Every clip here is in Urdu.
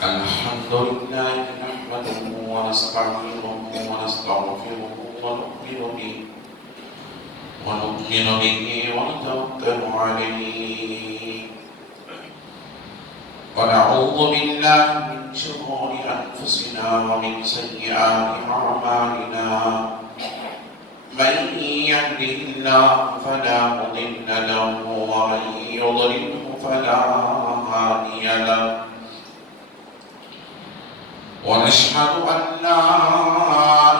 الحمد لله نحمده ونستعينه ونستغفره ونؤمن به ونتوكل عليه ونعوذ بالله من شرور أنفسنا ومن سيئات أعمالنا من يهده الله فلا مضل له ومن يضلله فلا هادي له ونشهد أن لا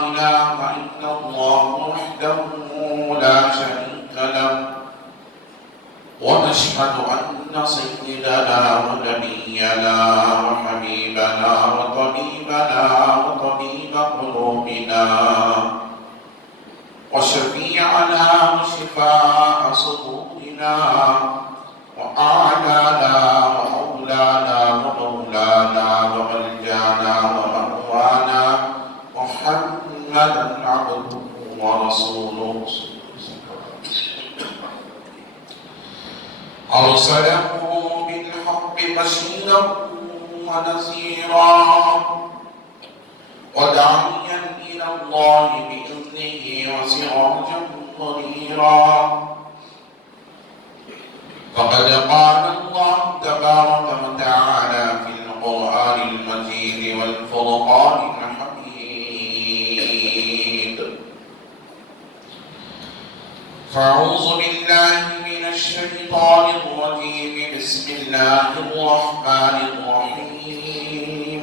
إله إلا الله وحده لا شريك له ونشهد أن سيدنا ونبينا وحبيبنا وطبيب قلوبنا وشفيعنا وشفاء صدورنا وأعلانا ومولانا وملجانا ومأوانا محمدا عبده ورسوله أرسله بالحق بشيرا ونذيرا وداعيا إلى الله بإذنه وسراجا منيرا فقد قال الله تبارك وتعالى في القرآن المجيد والفرقان الحميد فأعوذ بالله من الشيطان الرجيم بسم الله الرحمن الرحيم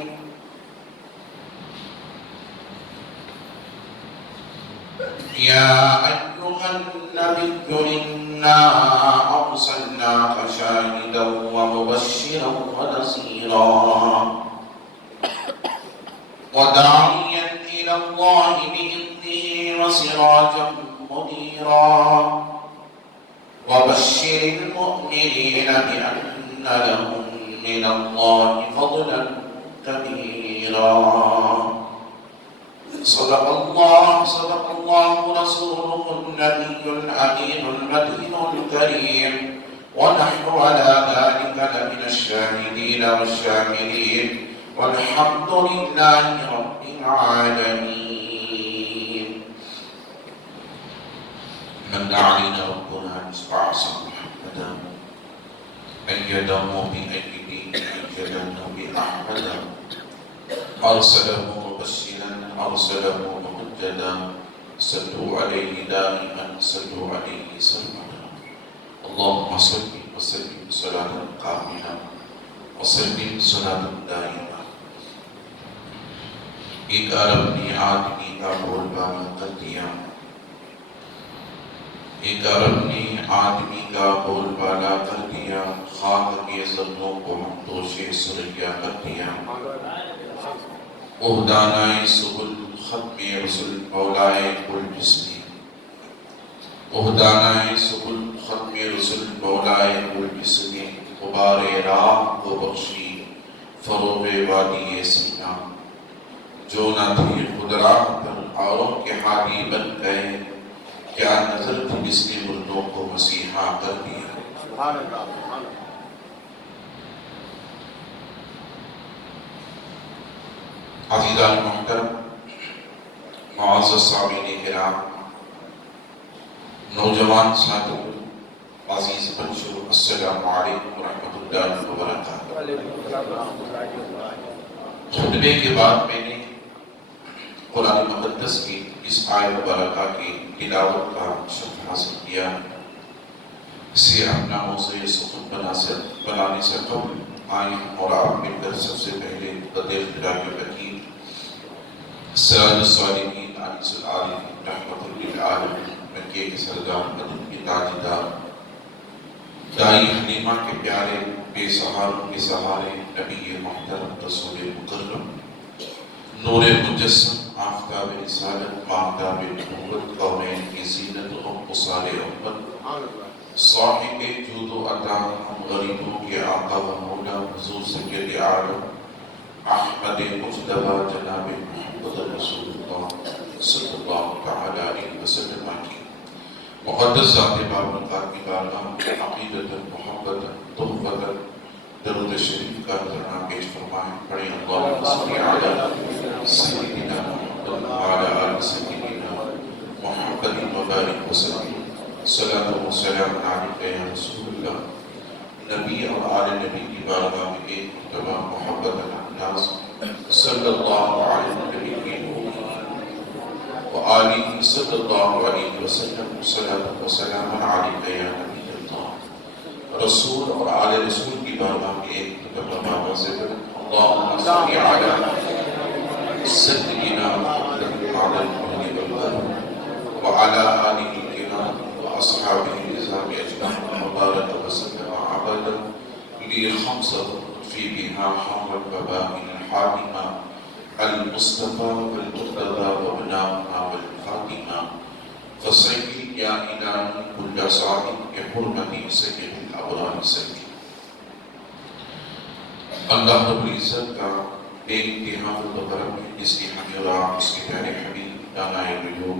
يا أيها النبي إنا أرسلناك شاهدا ومبشرا ونذيرا وداعيا إلى الله بإذنه وسراجا منيرا وبشر المؤمنين بأن لهم من الله فضلا كبيرا صدق الله رسوله النبي الأمين المتين الكريم ونحن على ذلك لمن الشاهدين والشاكرين والحمد لله رب العالمين. من علينا ربنا نسبع محمدا أيده بأحمد أرسله مبشرا أرسله مهددا صلوا عليه دائما صلوا عليه سلما اللهم صل وسلم صلاة كاملة وسلم صلاة دائمة. ایک عرب نے آدمی کا بول بالا کر دیا ایک عرب نے آدمی کا بول بالا کر دیا خاک کے ذروں کو ہمدوش سریا کر دیا اہدانائے سبل ختم رسل بولائے کل جسمی اہدانائے سبل ختم رسل بولائے کل جسمی غبار راہ کو بخشی فروغ وادی سینہ جو نہ تھی خدرا پر اوروں کے حالی بن گئے کیا نظر تھی جس نے مردوں کو مسیحا کر دیا. عزیزان محترم معزز سامعین کرام نوجوان ساتھیو عزیز بچوں السلام علیکم ورحمۃ اللہ وبرکاتہ. خطبے کے بعد میں نے قرآن مقدس کی اس آیت مبارکہ کی تلاوت کا شرف حاصل کیا. اسے اپنا موضوع سخن بنانے سے قبل آئیں اور آپ مل کر سب سے پہلے قد اختراع الحکیم سراج الصالحین انیس العارفین رحمۃ للعالمین مکے کے سردار مدین کے تاجدار دائی حلیمہ کے پیارے بے سہاروں کے سہارے نبی محترم رسول مکرم نور مجسم آفتاب رسالت ماہتاب نبوت قومین کی زینت و قصار امت صاحب جود و عطا ہم غریبوں کے آقا و مولا حضور سید عالم احمد مجتبی جناب محمد رسول اللہ صلی اللہ تعالی علیہ وسلم کی مقدس ذات بابرکات کی بارگاہ عقیدت محبت تحفت درود شریف کا ترنہ پیش فرمائیں. پڑھیں اللہم صلی علی سیدنا محمد وعلی آل سیدنا محمد وبارک وسلم. صلاۃ و سلام علیک یا رسول اللہ. نبی اور آل نبی کی بارگاہ میں ایک مرتبہ محبت انداز صلی اللہ علیہ وسلم وآلہ صلی اللہ علیہ وسلم. صلاۃ و سلام علیک یا نبی اللہ. رسول اور آل رسول کی بارگاہ میں ایک مرتبہ بابا سے اللہم صلی علی سیدنا محمد وعلی آلہ الکرام وأصحابه الكرام أجمعين وبارك وسلم عبدا لي خمسة في بها حمر البابائن الحاكمة المصطفى والمرتضى وابناؤنا والفاطمة. فصل يا إلهي كل صاحب بحرمة سيد الأبرار سيد. اللہ رب العزت کا ایک انتہا کرم ہے جس کی ہمیں اور آپ اس کے پیارے حبیب دانائے غیوب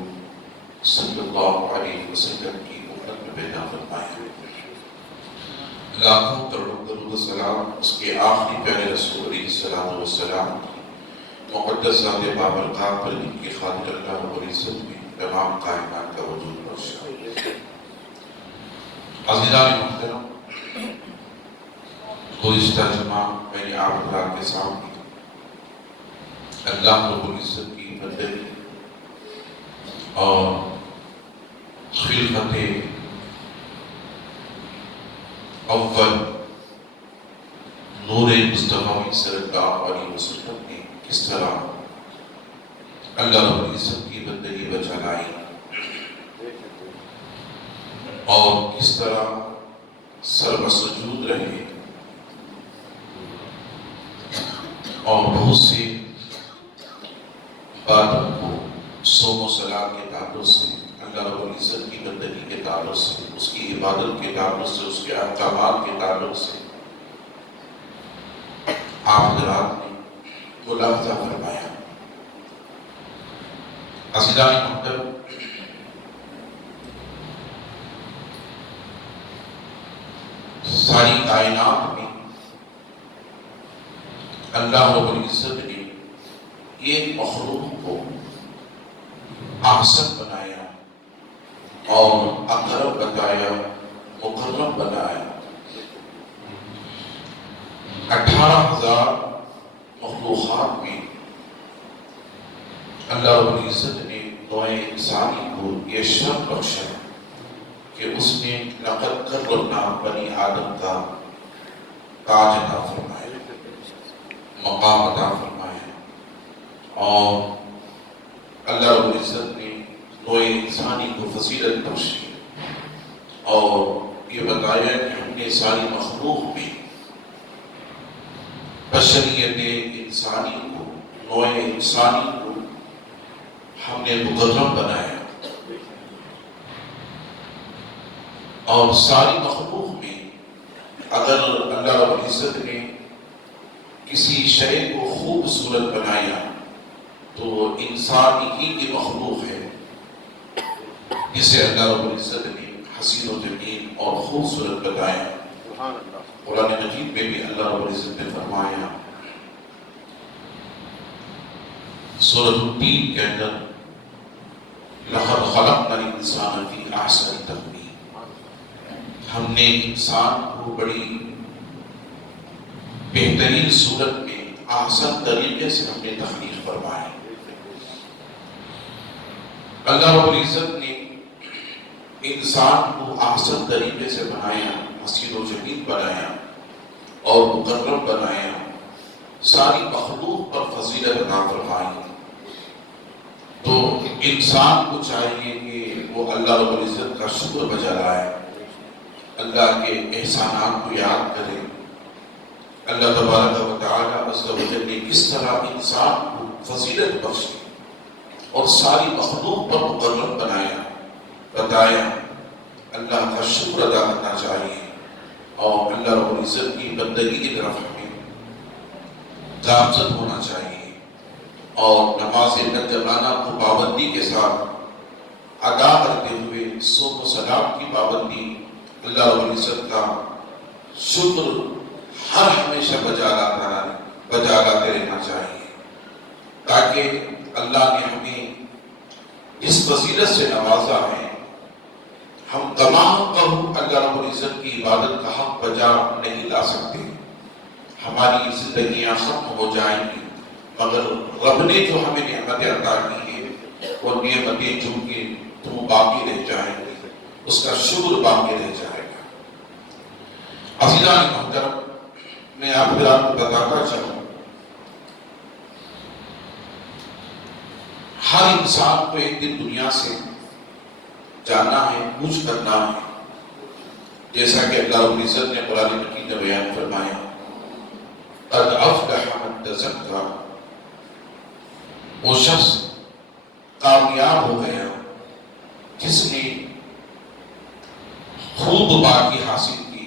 صلی اللہ علیہ وسلم کی امت میں پیدا فرمائے. لاکھوں کروڑوں درود و سلام اس کے آخری پیارے رسول علیہ السلام کی مقدس ذات بابرکات پر جن کی خاطر اللہ رب العزت میں تمام کائنات کا وجود بخشا. عزیزان محترم، گزشتہ جمعہ میں نے آپ حضرات کے سامنے اللہ رب العزت کی بندگی اور خلقت اول نور مصطفیٰ صلی اللہ علیہ وسلم نے کس طرح اللہ رب العزت کی بندگی بچا لائی اور کس طرح سربسجود رہے اور بہت سی باتوں کو صوم و صلاۃ کے تعلق سے، اللہ رب العزت کی بندگی کے تعلق سے، اس کی عبادت کے تعلق سے، اس کے احکامات کے تعلق سے آپ حضرات نے ملاحظہ فرمایا. عزیزان محترم، ساری کائنات میں اللہ رب العزت نے ایک مخلوق کو احسن بنایا اور اکرم بتایا، مکرم بنایا. 18,000 مخلوقات میں اللہ رب العزت نے نوع انسانی کو یہ شرف بخشا کہ اس نے لقد کرمنا بنی آدم کا تاج عطا فرمایا، مقام عطا فرمایا. اور اللہ رب العزت نے نوع انسانی کو فضیلت بخشی اور یہ بتایا کہ ہم نے ساری مخلوق میں بشریت انسانی کو، نوع انسانی کو ہم نے مکرم بنایا اور ساری مخلوق میں اگر اللہ رب العزت نے کسی شے کو خوبصورت بنایا تو انسان ہی کی مخلوق ہے جسے اللہ رب العزت نے حسین و جمیل اور خوبصورت بتایا. قرآن مجید میں بھی اللہ رب العزت نے فرمایا سورۃ التین کے اندر لقد خلقنا الانسان فی احسن تقویم. ہم نے انسان کو بڑی بہترین صورت میں احسن طریقے سے ہم نے تخلیق فرمایا. اللہ رب العزت نے انسان کو احسن طریقے سے بنایا، حسین و جمیل بنایا اور مکرم بنایا، ساری مخلوق پر فضیلت عطا فرمائی. تو انسان کو چاہیے کہ وہ اللہ رب العزت کا شکر بجا لائے، اللہ کے احسانات کو یاد کرے. اللہ تبارک و تعالیٰ عز و جل نے کس طرح انسان کو فضیلت بخشی اور ساری مخلوق پر مکرم بنایا، بتایا. اللہ کا شکر ادا کرنا چاہیے اور اللہ رب العزت کی بندگی کی طرف ہمیں گامزن ہونا چاہیے اور نماز نجمانہ کو پابندی کے ساتھ ادا کرتے ہوئے صوم و صلاۃ کی پابندی، اللہ رب العزت کا شکر ہر ہمیشہ بجا لاتے رہنا چاہیے، تاکہ اللہ نے ہمیں جس فضیلت سے نوازا ہے، ہم تمام اللہ رب العزت کی عبادت کا حق بجا نہیں لا سکتے، ہماری زندگیاں ختم ہو جائیں گی، مگر رب نے جو ہمیں نعمتیں عطا کی ہیں وہ نعمتیں چونکہ تو باقی رہ جائیں گی، اس کا شکر باقی رہ جائے گا۔ عزیزان محترم، میں آپ کو بتاتا چلوں، ہر انسان کو ایک دن دنیا سے جانا ہے، کوچ کرنا ہے، جیسا کہ اللہ رب العزت نے قرآن مجید میں بیان فرمایا، قد افلح من تزکا، وہ شخص کامیاب ہو گیا جس نے خوب پاکی حاصل کی،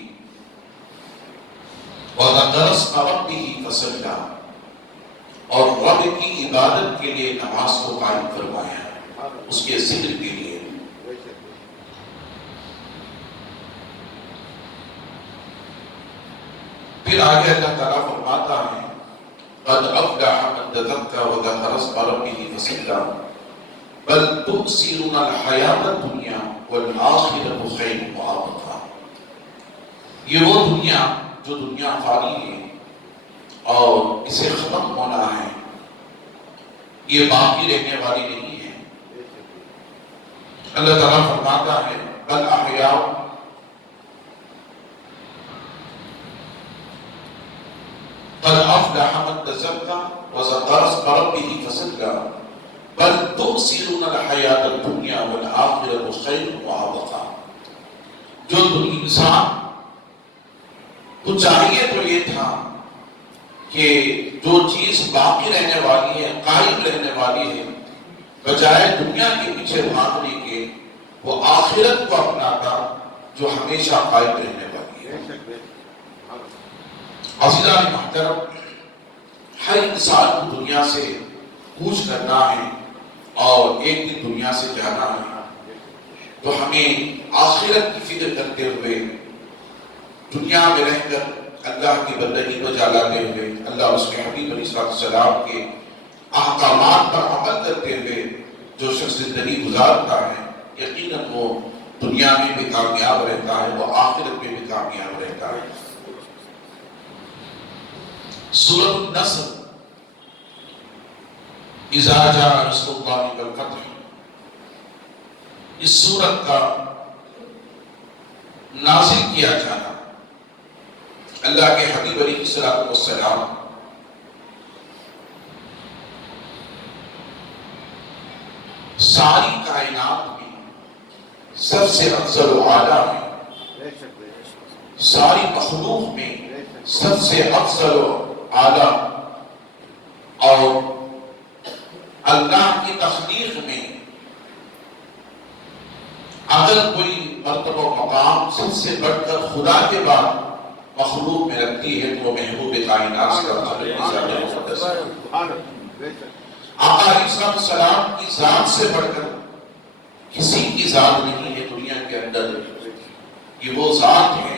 وَذَكَرَ اسْمَ رَبِّهِ فَصَلَّى، اور رب کی عبادت کے لیے نماز کو قائم فرمایا، اس کے ذکر کے لیے۔ پھر آگے اللہ تعالیٰ فرماتا ہے، قد افلح من تزکا وذکر اسم ربہ فصلی بل تؤثرون الحیاۃ الدنیا والآخرۃ خیر وابقیٰ، یہ وہ دنیا جو دنیا فانی ہے اور اسے ختم ہونا ہے، یہ باقی رہنے والی نہیں ہے۔ اللہ تعالیٰ فرماتا ہے، بل احیاء، قد افلح من تزکا وذکر اسم ربہ فصلی بل تؤثرون الحیاۃ الدنیا والآخرۃ خیر وابقیٰ، جو انسان کو چاہیے تو یہ تھا کہ جو چیز باقی رہنے والی ہے، قائم رہنے والی ہے، بجائے دنیا کے پیچھے بھاگنے کے وہ آخرت کو اپناتا جو ہمیشہ قائم رہنے والی ہے۔ عزیزان محترم، ہر انسان کو دنیا سے کوچ کرنا ہے اور ایک دن دنیا سے جانا ہے، تو ہمیں آخرت کی فکر کرتے ہوئے دنیا میں رہ کر اللہ کی بندگی کو جلاتے ہوئے، اللہ اور اس کے حبیب علیہ السلام کے احکامات پر عمل کرتے ہوئے جو شخص زندگی گزارتا ہے، یقیناً وہ دنیا میں بھی کامیاب رہتا ہے، وہ آخرت میں بھی کامیاب رہتا ہے۔ سورۃ النصر، اذا جاء نصر اللہ والفتح، اس سورت کا نازل کیا جانا، اللہ کے حبیب علیہ السلام ساری کائنات میں سب سے افضل و اعلیٰ ہے، ساری مخلوق میں سب سے افضل و اعلیٰ، اور اللہ کی تخلیق میں اگر کوئی مرتبہ و مقام سب سے بڑھ کر خدا کے بعد مخلوق میں رکھتی ہے تو وہ محبوب کائنات کا مقدس ہے۔ آقا علیہ السلام کی ذات سے بڑھ کر کسی کی ذات نہیں ہے دنیا کے اندر، یہ وہ ذات ہے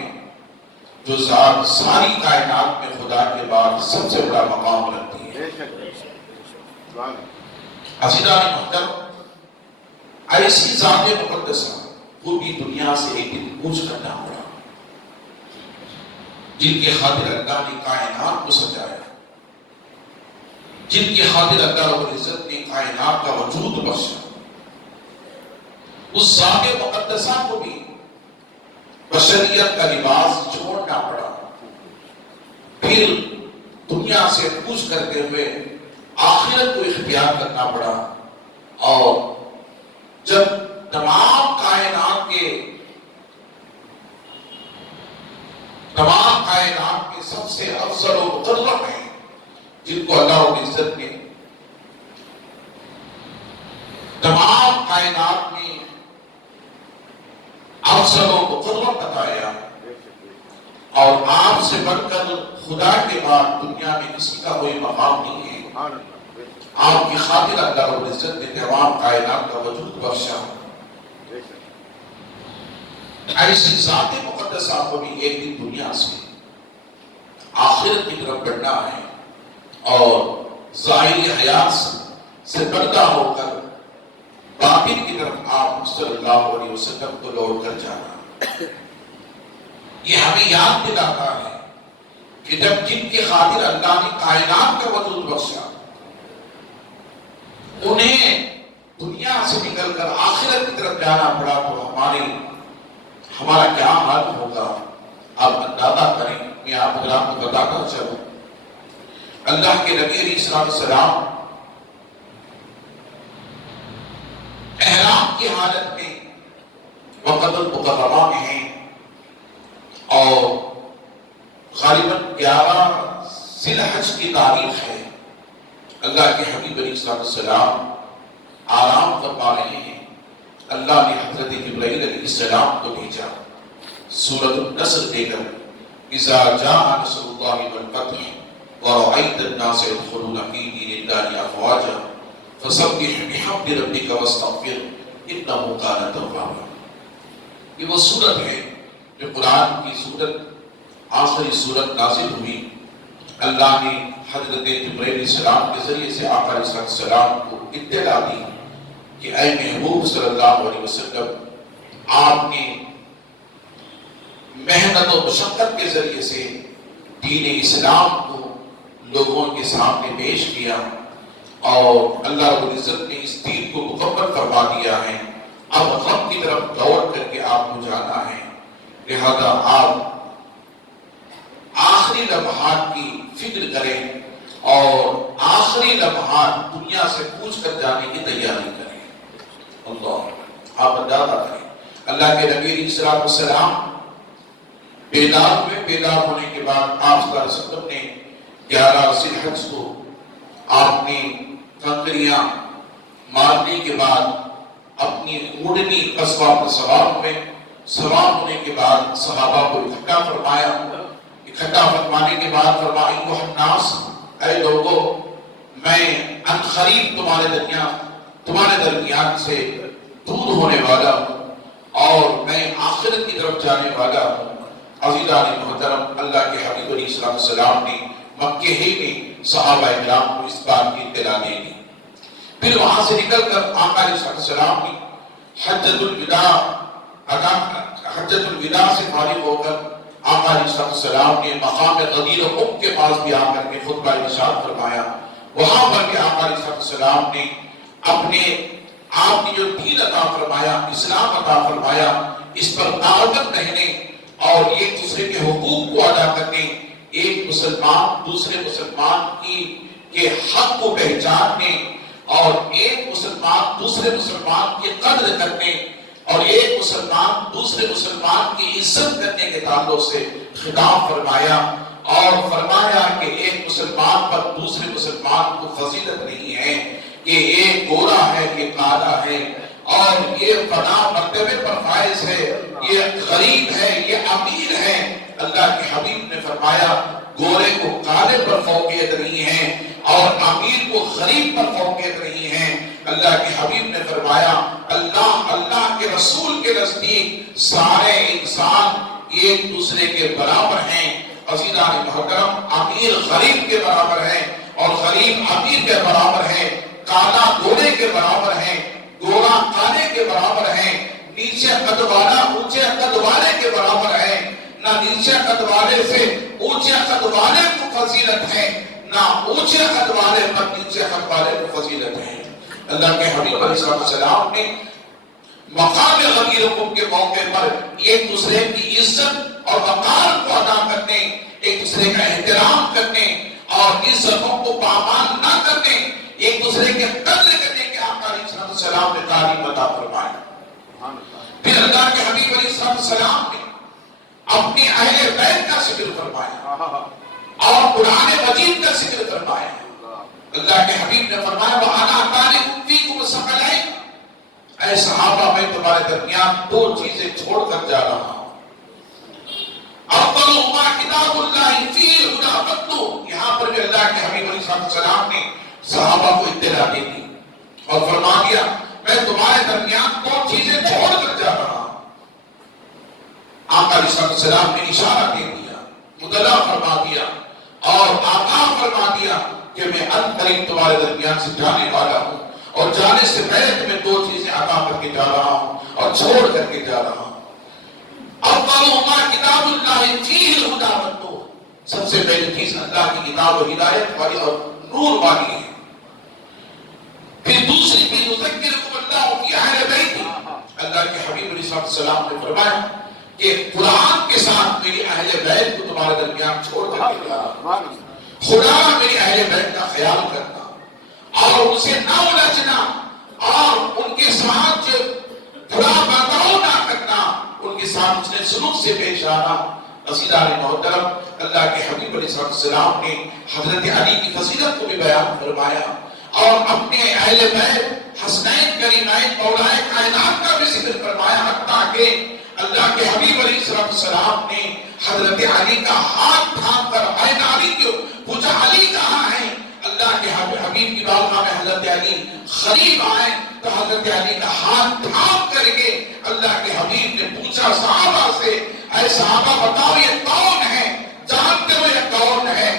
جو ذات ساری کائنات میں خدا کے بعد سب سے بڑا مقام رکھتی ہے۔ عزیزان محترم، ایسی ذات مقدسہ وہ بھی دنیا سے ایک دن کوچ کرنا پڑا، جن کے خاطر اللہ نے کائنات کو سجایا، جن کے خاطر اللہ رب العزت نے کائنات کا وجود بخشا، اس ذات مقدسہ کو بھی بشریت کا لباس چھوڑنا پڑا، پھر دنیا سے کوچ کرتے ہوئے آخرت کو اختیار کرنا پڑا، اور جب تمام کائنات کے سب سے افضل و مقرب ہیں جن کو اللہ رب العزت نے تمام کائنات میں افضل و مقرب بتایا، اور آپ سے بڑھ کر خدا کے بعد دنیا میں کسی کا کوئی مقام نہیں ہے، آپ کی خاطر اللہ رب العزت نے تمام کائنات کا وجود بخشا، ایسی ذات مقدسہ کو بھی ایک دن دنیا سے آخرت کی طرف بڑھنا ہے اور ظاہری حیات سے پردہ ہو کر باطن کی طرف آپ صلی اللہ علیہ وسلم کو لوٹ کر جانا. یہ ہمیں یاد دلاتا ہے کہ جب جن کی خاطر اللہ نے کائنات کا وجود بخشا انہیں دنیا سے نکل کر آخرت کی طرف جانا پڑا تو ہمارا کیا حال ہوگا آپ اندازہ کریں. میں آپ حضرات کو بتاتا چلوں اللہ کے نبی علیہ السلام احرام کی حالت میں وقت المکرمہ میں ہیں اور غالباً 11 ذی الحج کی تاریخ ہے. اللہ کے حبیب علیہ السلام آرام فرما رہے ہیں. اللہ نے حضرت جبرائیل علیہ السلام کو بھیجا سورۃ النصر دے کر اذا جاء نصر اللہ والفتح ورأيت الناس يدخلون في دين الله افواجا فسبح بحمد ربك واستغفر انه كان توابا. یہ وہ سورت ہے جو قرآن کی سورت آخری سورت نازل ہوئی. اللہ نے حضرت جبرائیل علیہ السلام کے ذریعے سے آقا علیہ السلام کو اطلاع دی کہ اے محبوب صلی اللہ علیہ وسلم آپ نے محنت و مشقت کے ذریعے سے دین اسلام کو لوگوں کے سامنے پیش کیا اور اللہ رب العزت نے اس دین کو مکمل فرما دیا ہے. اب غم کی طرف دوڑ کر کے آپ کو جانا ہے. لہذا آپ آخری لمحات کی فکر کریں اور آخری لمحات دنیا سے پوچھ کر جانے کی تیاری کریں. اللہ آپ اندازہ کریں اللہ کے نبی علیہ السلام بیدار ہونے کے بعد آپ صلی اللہ علیہ وسلم نے 11 ذی الحج کو آپ نے کنکریاں مارنے کے بعد اپنی اونٹنی قصبہ پر سوار ہونے کے بعد صحابہ کو اکٹھا فرمایا. اکٹھا فرمانے کے بعد فرمایا ایھا الناس اے لوگو میں عنقریب تمہارے درمیان سے دور ہونے والا ہوں اور میں آخرت کی طرف جانے والا ہوں. عزیزان محترم اللہ کے حبیب علیہ السلام نے مکہ ہی میں صحابہ کرام کو اس بات کی اطلاع دے دی. پھر وہاں سے نکل کر آقا علیہ السلام نے حجۃ الوداع سے فارغ ہو کر آقا علیہ السلام نے مقام غدیر قم کے پاس بھی آ کر کے خطبہ ارشاد فرمایا. وہاں پر بھی آقا علیہ السلام نے آپ نے جو دین عطا فرمایا اسلام عطا فرمایا اس پر دعوت رہنے اور ایک دوسرے کے حقوق کو ادا کرنے ایک مسلمان دوسرے مسلمان کے حق کو پہچاننے اور ایک مسلمان دوسرے مسلمان کی قدر کرنے اور ایک مسلمان دوسرے مسلمان کی عزت کرنے کے تعلق سے خطاب فرمایا اور فرمایا کہ ایک مسلمان پر دوسرے مسلمان کو فضیلت نہیں ہے کہ ایک گورا ہے یہ کالا ہے اور یہ فنا مرتبے پر فائز ہے یہ غریب ہے یہ امیر ہے. اللہ کے حبیب نے فرمایا گورے کو کالے پر فوقیت نہیں ہے اور امیر کو غریب پر فوقیت نہیں ہے. اللہ کے حبیب نے فرمایا اللہ کے رسول کے نزدیک سارے انسان ایک دوسرے کے برابر ہیں. عزیزان محترم امیر غریب کے برابر ہے اور غریب امیر کے برابر ہے. کالا گورے کے برابر ہے گورا کالے کے برابر ہے. نیچے قد والا اونچے قد والے کے برابر ہے. نہ نیچے قد والے سے اونچے قد والے کو فضیلت ہے نہ اونچے قد والے پر نیچے قد والے کو فضیلت ہے. اللہ کے حبیب علیہ السلام نے مقام غدیر قم کے موقع پر ایک دوسرے کی عزت اور وقار کو ادا کرنے ایک دوسرے کا احترام کرنے اور عزتوں کو پامال نہ کرنے ایک دوسرے کے قدر کرنے کے آقا علیہ السلام نے تعلیم عطا فرمایا. پھر اللہ کے حبیب علیہ السلام نے اپنی اہل بیت کا ذکر فرمایا اور قرآن مجید کا ذکر فرمایا. اللہ کے حبیب نے فرمایا وَأَنَا تَارِكٌ فِيكُمْ ثَقَلَيْنِ اے صحابہ میں تمہارے درمیان 2 چیزیں چھوڑ کر جا رہا ہوں. اَوَّلُهُمَا كِتَابُ اللَّهِ فِيهِ الْهُدَىٰ وَالنُّورُ. یہاں پر بھی اللہ کے حبیب علیہ السلام نے صحابہ کو اطلاع دے دی اور فرما دیا میں تمہارے درمیان 2 چیزیں چھوڑ کر جا رہا ہوں. آقا علیہ السلام نے اشارہ دے دیا مطلع فرما دیا اور آقا فرما دیا کہ میں عنقریب تمہارے درمیان سے جانے والا ہوں، اور جانے سے پہلے تمہیں دو چیزیں عطا کر کے جا رہا ہوں اور چھوڑ کر کے جا رہا ہوں۔ اولہما کتاب اللہ فیہ الہدی والنور، سب سے پہلی چیز اللہ کی کتاب و ہدایت والی اور نور والی ہے۔ پھر دوسری چیز یذکرکم اللہ فی اہل بیتی، اللہ کے حبیب علیہ الصلوۃ والسلام نے فرمایا کہ قرآن کے ساتھ میری اہل بیت کو تمہارے درمیان چھوڑ کر کے جا رہا ہوں۔ خدا میری اہل بیت کا خیال کرنا اور اسے نہ الجھنا اور ان کے ساتھ برا برتاؤ نہ کرنا، ان کے ساتھ اس نے سلوک سے پیش آنا۔ عزیزان محترم، اللہ کے حبیب علیہ السلام نے حضرت علی کی فضیلت کو بھی بیان فرمایا اور اپنے اہل بیت حسنین کریمین مولائے کائنات کا بھی ذکر فرمایا، حتیٰ کہ اللہ کے حبیب علیہ السلام نے حضرت علی کا ہاتھ تھام کر عین علی کو پوچھا، علی کہاں ہے؟ اللہ کے حبیب کی بارگاہ میں حضرت علی قریب آئے تو حضرت علی کا ہاتھ تھام کر کے اللہ کے حبیب نے پوچھا صحابہ سے، اے صحابہ بتاؤ یہ کون ہے؟ جانتے ہو یہ کون ہے؟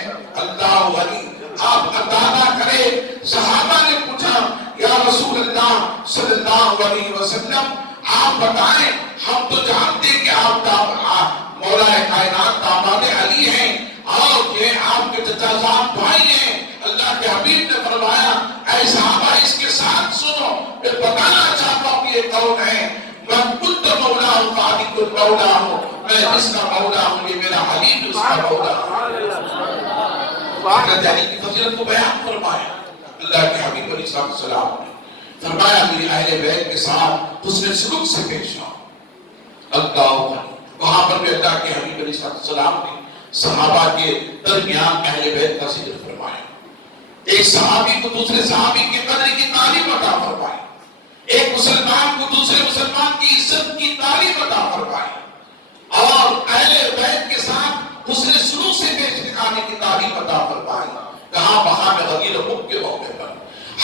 اللہ علی، آپ عطا کرے۔ صحابہ نے پوچھا یا رسول اللہ صلی اللہ علیہ وسلم آپ بتائیں، ہم تو جانتے کہ آپ مولا کائنات داماد علی ہیں اور یہ آپ کے چچا صاحب بھائی ہیں۔ اللہ کے حبیب نے فرمایا اے صحابہ اس کے ساتھ سنو، میں بتانا چاہتا ہوں کہ یہ کون ہے۔ میں خود مولا ہوں، خالق المولا ہوں، میں جس کا مولا ہوں، یہ میرا حبیب اس کا مولا ہوں۔ حضرت علی کی فضیلت کو بیان فرمایا اللہ کے حبیب علیہ السلام نے، فرمایا میری اہل بیت کے ساتھ حسن سلوک سے پیش آؤ۔ اللہ، وہاں پر بھی اللہ کے حبیب علیہ السلام نے صحابہ کے درمیان اہل بیت کا ذکر فرمایا۔ ایک صحابی کو دوسرے صحابی کی قدر کی تعلیم عطا فرمائی، ایک مسلمان کو دوسرے مسلمان کی عزت کی تعلیم عطا فرمائی، اور اہل بیت کے ساتھ حسن سلوک سے پیش آنے کی تعلیم عطا فرمائی۔ کہاں؟ وہاں میں غدیر حب کے موقع پر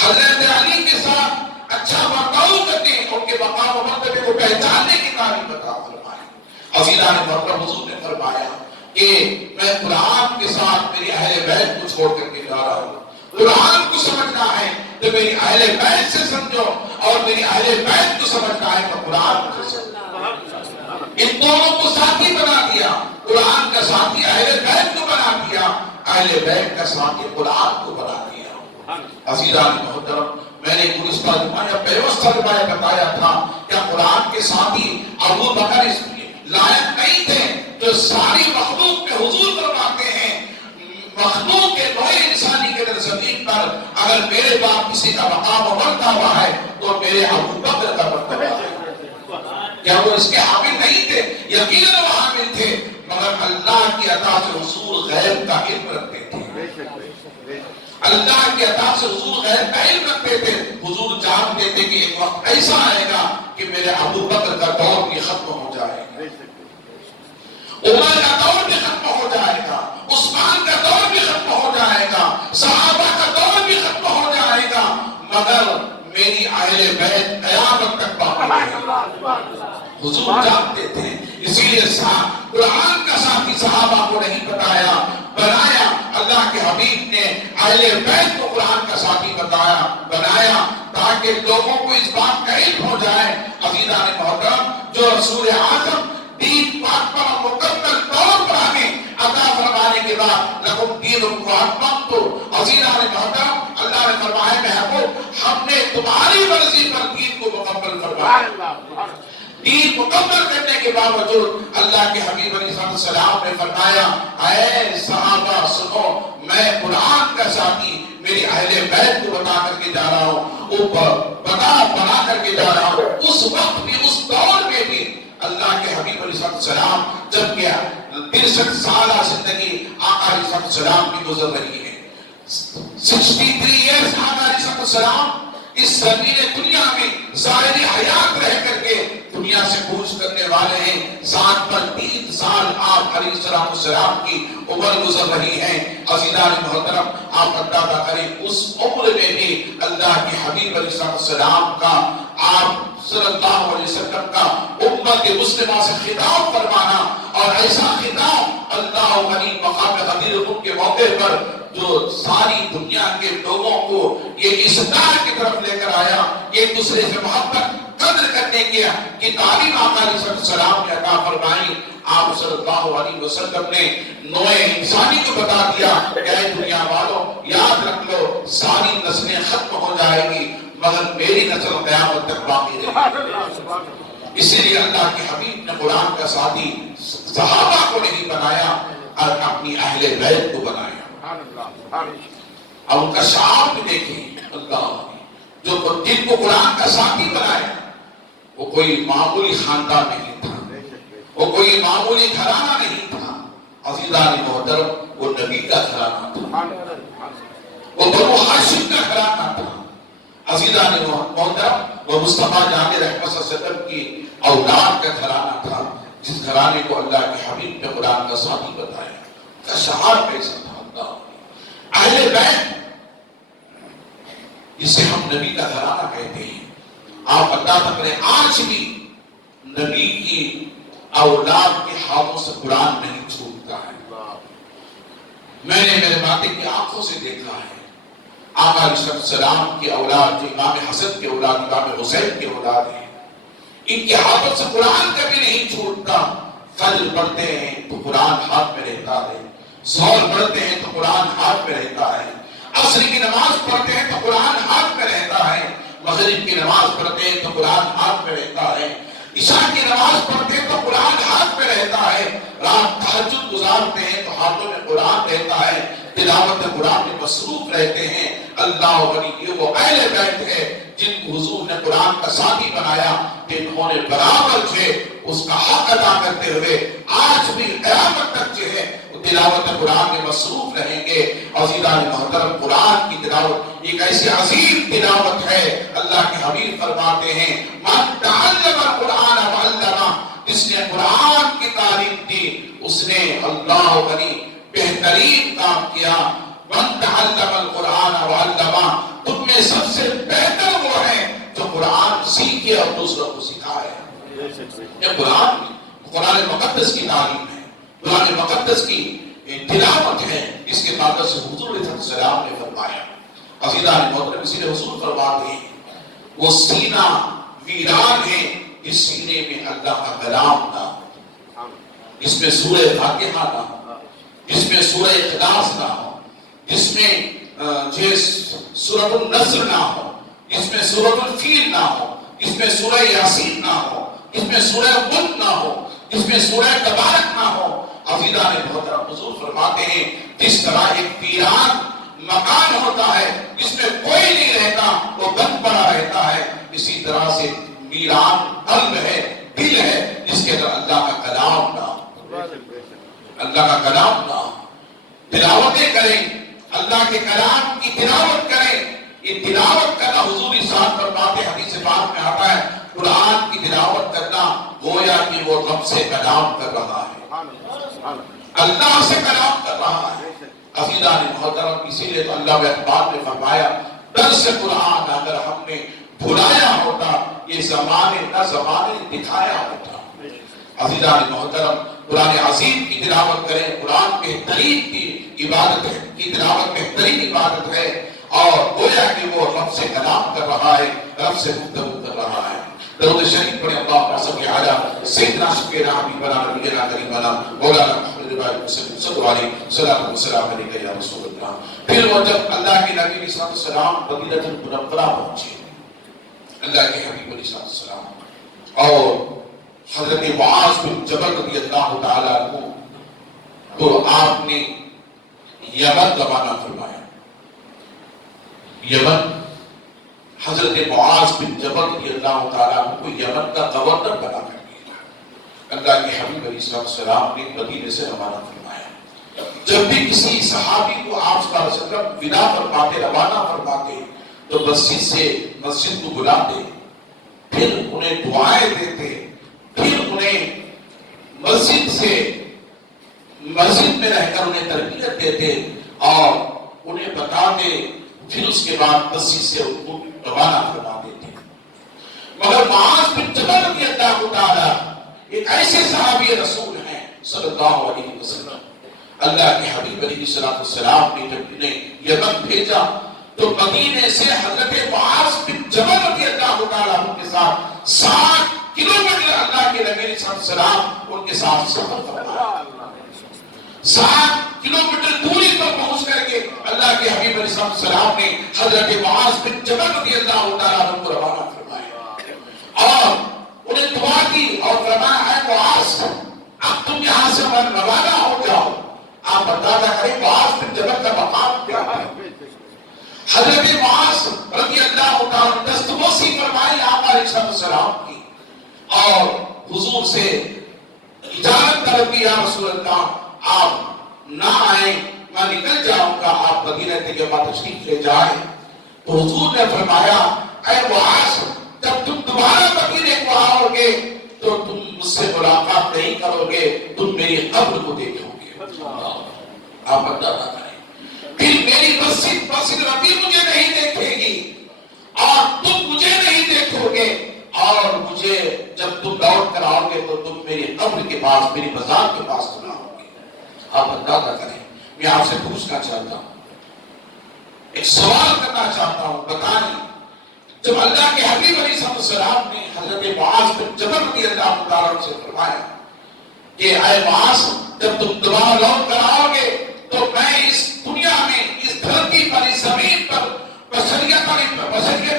حضرت علی کے ساتھ اچھا برتاؤ کرنے، ان کے مقام و مرتبے کو پہچاننے کی تعلیم عطا فرمائی۔ عزیزان محترم، حضور نے فرمایا کہ میں قرآن کے ساتھ میری اہل بیت کو چھوڑ کر کے جا رہا ہوں۔ قرآن کو سمجھنا ہے تو میری اہل بیت سے سمجھو، اور میری اہل بیت کو سمجھنا ہے تو قرآن سے سمجھو۔ ان دونوں کو ساتھی بنا دیا، قرآن کا ساتھی اہل بیت کو بنا دیا، اہل بیت کا ساتھی قرآن کو بنا دیا۔ عزیزان محترم، میں نے گزشتہ جمعہ بتایا تھا کہ قرآن کے ساتھی ابو بکر اس لائق نہیں تھے جو ساری مخلوق میں حضور فرماتے ہیں مخلوق کے نوع انسانی کے زمین پر اگر میرے باپ کسی کا مقام و مرتبہ ہے تو میرے ابو بکر کا مرتبہ ہے۔ کیا وہ اس کے حامل نہیں تھے؟ یقیناً وہ حامل تھے، مگر اللہ کی عطا سے حضور غیب کا علم رکھتے تھے۔ اللہ کی عطا سے حضور غیب کا علم رکھتے تھے۔ حضور جانتے تھے کہ ایک وقت ایسا آئے گا کہ میرے ابو بکر کا دور بھی ختم ہو جائے گا، عمر کا دور بھی ختم ہو جائے گا، عثمان کا دور بھی ختم ہو جائے گا، صحابہ کا دور بھی ختم ہو جائے گا، مگر میری اہل بیت قیامت تک باقی رہے گا۔ حضور جانتے تھے، اسی لیے قرآن کا ساتھی صحابہ کو نہیں بتایا، بنایا اللہ کے حبیب نے اہل بیت کو قرآن کا ساتھی بنایا تاکہ لوگوں کو اس بات کا علم ہو جائے۔ عزیزان محترم، جو رسول اعظم دین پاک پر مکمل طور پر ہمیں عطا فرمانے کے بعد لکم دینکم اتممت، عزیزان محترم، اللہ نے فرمایا محبوب ہم نے تمہاری مرضی پر دین کو مکمل فرمایا۔ دین مکمل کرنے کے باوجود اللہ کے حبیب علیہ السلام نے فرمایا اے صحابہ سنو، میں قرآن کا ساتھی میری اہل بیت کو بتا کر کے جا رہا ہوں، اوپر بنا کر کے جا رہا ہوں۔ اس وقت بھی، اس دور میں بھی اللہ کے حبیب علیہ السلام جب گیا 63 سالہ زندگی آقا علیہ السلام کی گزر رہی ہے، 63 ایئرز آقا علیہ السلام اس زمین دنیا میں ظاہری حیات رہ کر کے دنیا سے کوچ کرنے والے ہیں۔ 7 پر 3 سال آپ علیہ السلام کی عمر گزر رہی ہے۔ عزیزان محترم، آپ اندازہ کریں اس عمر میں بھی اللہ کے حبیب علیہ السلام کا آپ صلی اللہ علیہ وسلم کا امت مسلمہ سے خطاب فرمانا، اور ایسا خطاب اللہ غنی مقام غدیر خم کے موقع پر جو ساری دنیا کے لوگوں کو یہ اصلاح کی طرف لے کر آیا، ایک دوسرے سے محبت قدر کرنے کی تعلیم آقا علیہ السلام نے عطا فرمائی۔ آپ صلی اللہ علیہ وسلم نے نوع انسانی کو بتا دیا کہ اے دنیا والوں یاد رکھ لو ساری نسلیں ختم ہو جائے گی مگر میری نسل قیامت تک باقی رہے گی۔ اسی لیے اللہ کے حبیب نے قرآن کا ساتھی صحابہ کو نہیں بنایا اور اپنی اہل بیت کو بنایا۔ اور ان کا شعار بھی دیکھیں، اللہ جو جن کو قرآن کا ساتھی بنایا وہ کوئی معمولی خاندان نہیں تھا، وہ کوئی معمولی گھرانہ نہیں تھا، عزیزان محترم وہ نبی کا گھرانہ تھا، وہ بنو ہاشم کا گھرانہ تھا، عزیزان محترم وہ مصطفیٰ جان رحمت صلی اللہ علیہ وسلم کی اولاد کا گھرانہ تھا، جس گھرانے کو اللہ کے حبیب نے قرآن کا ساتھی بتایا۔ کا شعار کیسا تھا؟ اللہ اہل بیت، جسے ہم نبی کا گھرانہ کہتے ہیں۔ آپ اللہ کریں آج بھی نبی کی اولاد کے ہاتھوں سے قرآن نہیں چھوٹتا ہے۔ میں نے میرے ماتے کی آنکھوں سے دیکھا ہے، آقا علیہ السلام کی اولاد جو امام حسن کی اولاد، امام حسین کی اولاد ہے، ان کے ہاتھوں سے قرآن کبھی نہیں چھوٹتا۔ فجر پڑھتے ہیں تو قرآن ہاتھ میں رہتا ہے، ظہر پڑھتے ہیں تو قرآن ہاتھ میں رہتا ہے، عصر کی نماز پڑھتے ہیں تو قرآن ہاتھ میں رہتا ہے، مغرب کی نماز پڑھتے ہیں تو قرآن ہاتھ میں رہتا ہے، عشاء کی نماز پڑھتے ہیں تو قرآن ہاتھ میں رہتا ہے، رات تہجد گزارتے ہیں تو ہاتھوں میں قرآن رہتا ہے، تلاوت قرآن میں مصروف رہتے ہیں۔ اللہ ولی یہ وہ اہل بیت ہے جن کو حضور نے قرآن کا ساتھی بنایا کہ انہوں نے برابر جو ہے اس کا حق ادا کرتے ہوئے آج بھی قیامت تک جو ہے تلاوت قرآن میں مصروف رہیں گے۔ عزیزان محترم قرآن کی تلاوت ایک ایسی عظیم تلاوت ہے، اللہ کے حبیب فرماتے ہیں من تعلم القرآن وعلمہ، جس نے قرآن کی تعلیم دی اس نے اللہ غنی بہترین کام کیا۔ من تعلم القرآن وعلمہ، تم میں سب سے بہتر وہ ہے جو قرآن سیکھے اور دوسروں کو سکھائے۔ یہ قرآن مقدس کی تعلیم ہے، قرآن مقدس کی تلاوت ہے، اس کے تعلق سے حضور علیہ السلام نے فرمایا۔ عزیزان محترم اسی لیے حضور فرماتے ہیں وہ سینہ ویران ہے اس سینے میں اللہ کا کلام نہ ہو، اس میں سورہ فاتحہ نہ ہو، اس میں سورہ اخلاص نہ ہو، جس میں سورۃ النصر نہ ہو، اس میں سورۃ الفیل نہ ہو، اس میں سورہ یاسین نہ ہو، اس میں سورہ ملک نہ ہو، اس میں سورہ تبارک نہ ہو۔ عزیزان محترم حضور فرماتے ہیں جس طرح ایک ویران مکان ہوتا ہے جس میں کوئی نہیں رہتا، وہ بند پڑا رہتا ہے، اسی طرح سے ویران قلب ہے، دل ہے جس کے اندر اللہ کا کلام نہ ہو، اللہ کا کلام نہ ہو۔ تلاوتیں کریں، اللہ کے کلام کی تلاوت کریں، یہ تلاوت کرنا حضور ارشاد فرماتے ہیں، حدیث پاک میں آتا ہے قرآن کی تلاوت کرنا گویا کہ وہ رب سے کلام کر رہا ہے، اللہ سے کلام کر رہا ہے۔ عزیزان محترم اسی لیے تو اللہ اقبال نے فرمایا درس قرآن اگر ہم نے بھلایا ہوتا یہ زمانے نہ زمانے دکھایا ہوتا۔ عزیزان محترم قرآن عظیم کی تلاوت کریں، قرآن بہترین کی عبادت ہے، کی تلاوت بہترین عبادت ہے، اور گویا کہ وہ رب سے کلام کر رہا ہے، رب سے گفتگو کر رہا ہے۔ درود شریف پڑھیں اللہم صل علی سیدنا شفیعنا حبیبنا نبینا کریمنا مولانا محمد وآلہ وسلم صلی اللہ علیہ صلاۃ وسلام علیک یا رسول اللہ۔ پھر وہ جب اللہ کے نبی علیہ السلام مدینہ المنورہ پہنچے، اللہ کے حبیب علیہ السلام اور حضرت معاذ بن جبل رضی اللہ تعالیٰ عنہ تو آپ نے یمن روانہ فرمایا۔ یمن حضرت معاذ بن جبل رضی اللہ تعالیٰ عنہ کو یمن کا گورنر بنا کر دیا۔ اللہ کے حبیب علیہ السلام نے مدینے سے روانہ فرمایا۔ جب بھی کسی صحابی کو آپ صلی اللہ علیہ وسلم ودا فرماتے، روانہ فرماتے تو مسجد سے مسجد کو بلاتے، پھر انہیں دعائیں دیتے، پھر انہیں مسجد سے مسجد میں رہ کر انہیں تربیت دیتے اور انہیں بتاتے، پھر اس کے بعد مسجد سے ان کو روانہ فرما دیتے۔ مگر معاذ بن جبل رضی اللہ تعالیٰ ایک ایسے صحابی رسول ہیں صلی اللہ علیہ وسلم، اللہ کے حبیب علیہ السلام نے جب انہیں یمن بھیجا تو مدینے سے حضرت معاذ بن جبل رضی اللہ تعالیٰ کے ساتھ 60 کلومیٹر اللہ کے نبی صلی اللہ علیہ وسلم ان کے ساتھ سفر فرمایا۔ 60 کلومیٹر دوری پر پہنچ کر کے اللہ کے حبیب علیہ السلام نے حضرت معاذ بن جبل رضی اللہ تعالیٰ عنہ کو روانہ فرمایا اور انہیں دعا کی اور فرمایا اے معاذ اب تم یہاں سے روانہ ہو جاؤ، آپ بتانا کریں معاذ بن جبل کا مقام کیا ہے۔ حضرت معاذ رضی اللہ تعالیٰ دستبوسی فرمائی آقا علیہ السلام کی اور حضور سے اجازت طلب کی، یا رسول اللہ آپ نہ آئیں میں نکل جاؤں گا، آپ مدینہ کے بعد تشریف لے جائیں۔ تو حضور نے فرمایا اے معاذ جب تم دوبارہ مدینے کو آؤ گے تو تم مجھ سے ملاقات نہیں کرو گے، تم میری قبر کو دیکھو گے۔ آپ بتانا کریں پھر میری مسجد نبی مجھے نہیں دیکھے گی اور تم مجھے نہیں دیکھو گے، اور مجھے جب تم لوٹ کر آؤ گے تو تم میری قبر کے پاس میری مزار کے پاس سنا ہو گے۔ آپ اندازہ کریں، میں آپ سے پوچھنا چاہتا ہوں، ایک سوال کرنا چاہتا ہوں، بتائیں جب اللہ کے حبیب علیہ السلام نے حضرت معاذ بن جبل رضی اللہ تعالیٰ سے فرمایا کہ اے معاذ جب تم دوبارہ لوٹ کر آؤ گے تو میں اس دنیا میں اس دھرتی پر اس زمین پر بشریت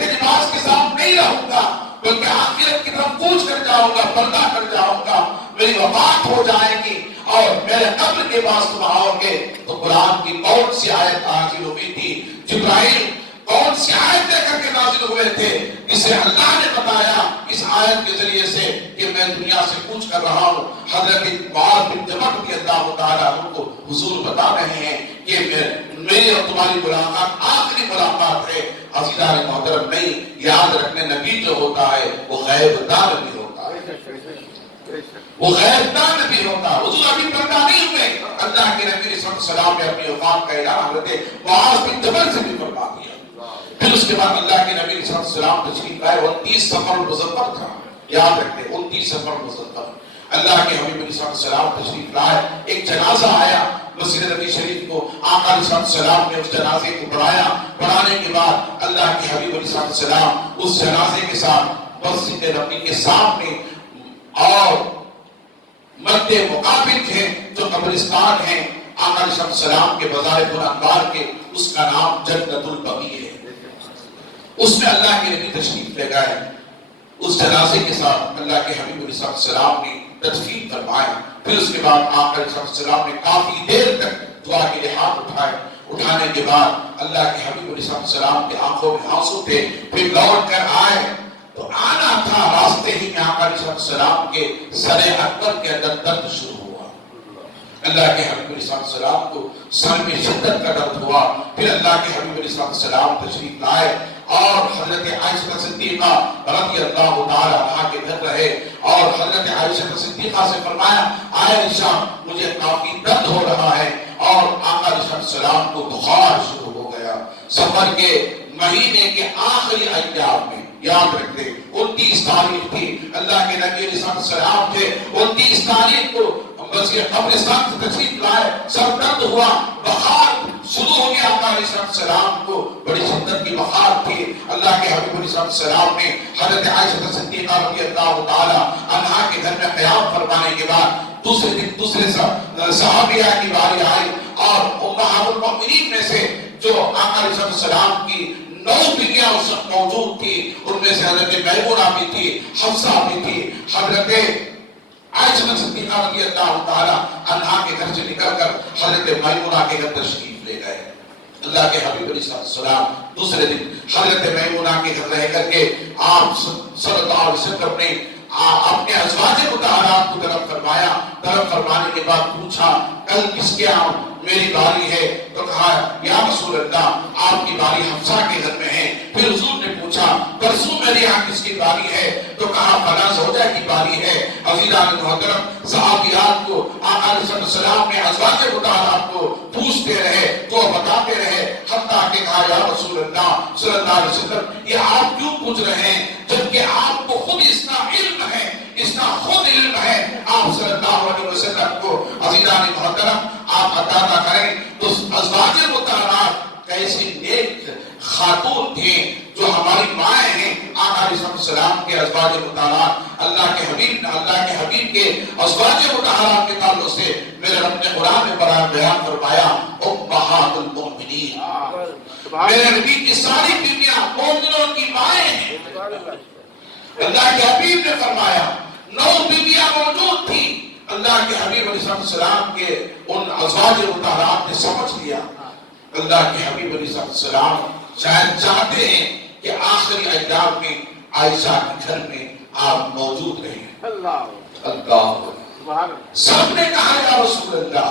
لباس کے ساتھ نہیں رہوں گا، بلکہ آخرت کی طرف کوچ کر جاؤں گا، پردہ کر جاؤں گا، میری وفات ہو جائے گی اور میرے قبر کے پاس تم آؤ گے۔ تو قرآن کی کون سی آیت نازل ہوئی تھی؟ جبرائیل کون سی آیت لے کر کے نازل ہوئے تھے جسے اللہ نے بتایا اس آیت کے ذریعے سے کہ میں دنیا سے کوچ کر رہا ہوں؟ حضرت معاذ بن جبل رضی اللہ تعالیٰ عنہ کو حضور بتا رہے ہیں کہ میری اور تمہاری ملاقات آخری ملاقات ہے۔ عزیزان محترم، نہیں یاد رکھنے نبی جو ہوتا ہے وہ غیب دان بھی ہوتا ہے، وہ غیب دان بھی ہوتا ہے۔ حضور ابھی پیدا نہیں ہوئے، اللہ کے نبی صلی اللہ علیہ وسلم نے اپنی وفات کا اعلان حضرت معاذ بن جبل سے بھی فرما دیا۔ پھر اس کے بعد اللہ کے نبی صلی اللہ علیہ وسلم تشریف لائے، 29 صفر المظفر تھا، یاد رکھتے 29 صفر المظفر اللہ کے حبیب صلی اللہ علیہ وسلم تشریف لائے۔ ایک جنازہ آیا مسجد نبی شریف کو، آقا علیہ السلام نے اس جنازے کو پڑھایا، پڑھانے کے بعد اللہ کے حبیب صلی اللہ علیہ وسلم اس جنازے کے ساتھ مسجد نبی کے سامنے اور مد مقابل تھے جو قبرستان ہے آقا علیہ السلام کے مزار انوار کے، اس کا نام جنت البقیع ہے۔ اس میں اللہ کے نبی تشریف لے گئے، اس جنازے کے ساتھ اللہ کے حبیب علیہ السلام نے تدفین فرمایا۔ پھر اس کے بعد آقا علیہ السلام نے کافی دیر تک دعا کے لیے ہاتھ اٹھائے، اٹھانے کے بعد اللہ کے حبیب علیہ السلام کے آنکھوں میں آنسو تھے، پھر لوٹ کر آئے تو آنا تھا، راستے ہی میں آقا علیہ السلام کے سر اکبر کے اندر درد شروع ہوا۔ اللہ کے حبیب علیہ السلام کو سر میں شدت کا درد ہوا، پھر اللہ کے حبیب علیہ السلام تشریف لائے اور حضرت عائشہ صدیقہ رضی اللہ تعالی عنہا کے گھر رہے اور حضرت عائشہ صدیقہ سے فرمایا عائشہ مجھے کافی درد ہو رہا ہے، اور آقا علیہ السلام کو بخار شروع ہو گیا۔ سفر کے مہینے کے آخری ایام میں، یاد رکھتے 29 تاریخ تھی، اللہ کے نبی علیہ السلام تھے، 29 تاریخ کو مسجد قبرستان سے تشریف لائے، سر درد ہوا، بخار شروع ہو گیا۔ آقا علیہ السلام کو بڑی شدت کی بخار تھی۔ اللہ کے حبیب علیہ السلام نے حضرت عائشہ صدیقہ رضی اللہ تعالی عنہا کے گھر میں قیام فرمانے کے بعد دوسرے دن دوسرے صحابیہ کی باری آئی اور امہات المؤمنین میں سے جو آقا علیہ السلام کی 9 بیویاں اس وقت موجود تھی، ان میں سے حضرت میمونہ بھی تھی، حفصہ بھی تھی، حضرت عائشہ صدیقہ رضی اللہ تعالی عنہا کے گھر سے نکل کر حضرت میمونہ کے گھر تشریف لے گئے۔ اللہ کے حبیب علیہ السلام دوسرے دن حضرت میمونہ کے گھر رہ کر کے آپ صلی اللہ علیہ وسلم نے اپنے ازواج مطہرات کو طلب فرمایا، طلب فرمانے کے بعد پوچھا کل کس کے میری باری ہے؟ تو کہا یا رسول اللہ آپ کی باری حفصہ کے گھر میں ہے۔ پھر حضور نے پوچھا پرسوں میری یہاں کس کی باری ہے؟ تو کہا فلاں زوجہ کی باری ہے۔ عزیزان محترم، صحابیات کو آقا علیہ السلام نے ازواج مطہرات کو پوچھتے رہے تو بتاتے رہے، حتیٰ کہ نے کہا یا رسول اللہ صلی اللہ علیہ وسلم یہ آپ کیوں پوچھ رہے ہیں جبکہ آپ کو خود اس کا علم ہے، اس کا خود علم ہے۔ آپ صلی اللہ علیہ وسلم کو عزیزان محترم آپ عطا نہ کریں تو ازواج مطہرات کیسی نیک خاتون تھیں جو ہماری مائیں ہیں۔ آقا علیہ السلام کے ازواج مطہرات اللہ کے حبیب کے ازواج مطہرات کے تعلق سے میرے رب نے قرآن میں بیان فرمایا امہات المؤمنین، میرے نبی کی ساری بیویاں مومنوں کی مائیں ہیں۔ اللہ کے حبیب نے فرمایا 9 بیویاں موجود تھیں، اللہ کے حبیب علیہ السلام کے ان ازواج مطہرات نے سمجھ لیا اللہ کے حبیب علیہ السلام شاید چاہتے ہیں کہ آخری ایام میں عائشہ کے گھر میں آپ موجود رہیں۔ اللہ سب نے کہا یا رسول اللہ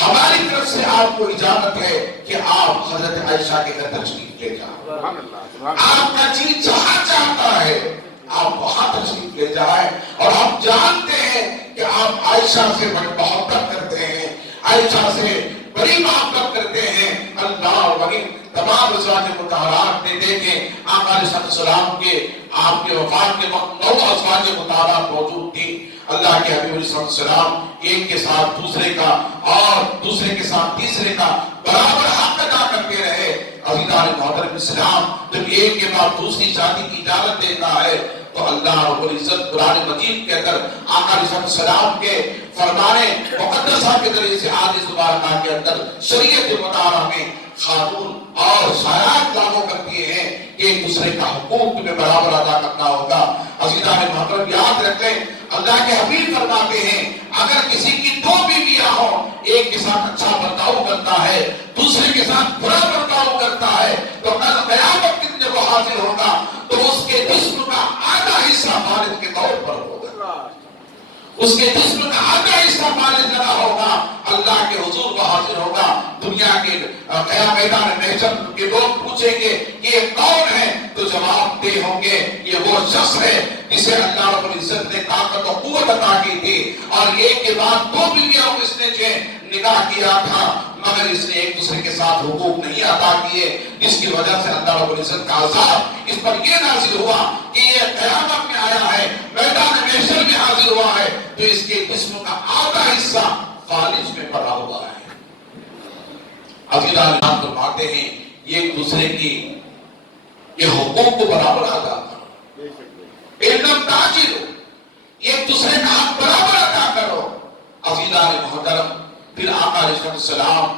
ہماری طرف سے آپ کو اجازت ہے کہ آپ حضرت عائشہ کے گھر تشریف لے جائیں، آپ کا جی جہاں چاہتا ہے آپ وہاں تشریف لے جائیں، اور ہم جانتے ہیں کہ آپ عائشہ سے بڑی محبت کرتے ہیں، عائشہ سے بڑی محبت کرتے ہیں۔ اللہ ولی تمام ازواج مطہرات نے دیکھیں آقا علیہ السلام کے آپ کے وفات کے وقت 9 ازواج مطہرات موجود تھی۔ اللہ کے حبیب علیہ السلام ایک کے ساتھ دوسرے کا اور دوسرے کے ساتھ تیسرے کا برابر حق ادا کرتے رہے۔ عزیزان محترم اسلام جب ایک کے بعد دوسری شادی کی اجازت دیتا ہے تو اللہ رب العزت قرآن مجید کے اندر آقا علیہ السلام کے فرمانے مقدسہ کے ذریعے سے حدیث مبارکہ کے اندر شریعت مطالعہ میں خاتون اور شایعات لاگو کرتی ہیں کہ ایک دوسرے کا حقوق میں برابر ادا کرنا ہوگا۔ عزیزان محترم یاد رکھ لیں اللہ کے حبیب فرماتے ہیں اگر کسی کی 2 بیویاں ہوں، ایک کے ساتھ اچھا برتاؤ کرتا ہے دوسرے کے ساتھ برا برتاؤ کرتا ہے تو کل قیامت کے دن جب وہ حاضر ہوگا تو اس کے جسم کا آدھا حصہ والد کے طور پر ہوگا، اس کے جسم کا آدھا حصہ والد لگا ہوگا، اللہ کے حضور وہ حاضر ہوگا۔ دنیا کے قیام میدان محشر کے لوگ پوچھیں گے کہ یہ کون ہے تو جواب دے ہوں گے یہ وہ شخص ہے جسے اللہ رب العزت نے طاقت و قوت عطا کی تھی، اور ایک کے بعد 2 بیویاں اس نے جو نکاح کیا تھا مگر اس نے ایک دوسرے کے ساتھ حقوق نہیں عطا کیے، جس کی وجہ سے اللہ رب العزت کا عذاب اس پر یہ نازل ہوا کہ یہ قیامت میں آیا ہے، میدان محشر میں حاضر ہوا ہے تو اس کے جسم کا آدھا حصہ فالج میں پڑا ہوا ہے۔ عزیزان فرماتے ہیں یہ ایک دوسرے کی یہ حقوق کو برابر ادا کرو، علم تاجر ہو، ایک دوسرے کا حق برابر ادا کرو۔ عزیزان محترم پھر آقا علیہ السلام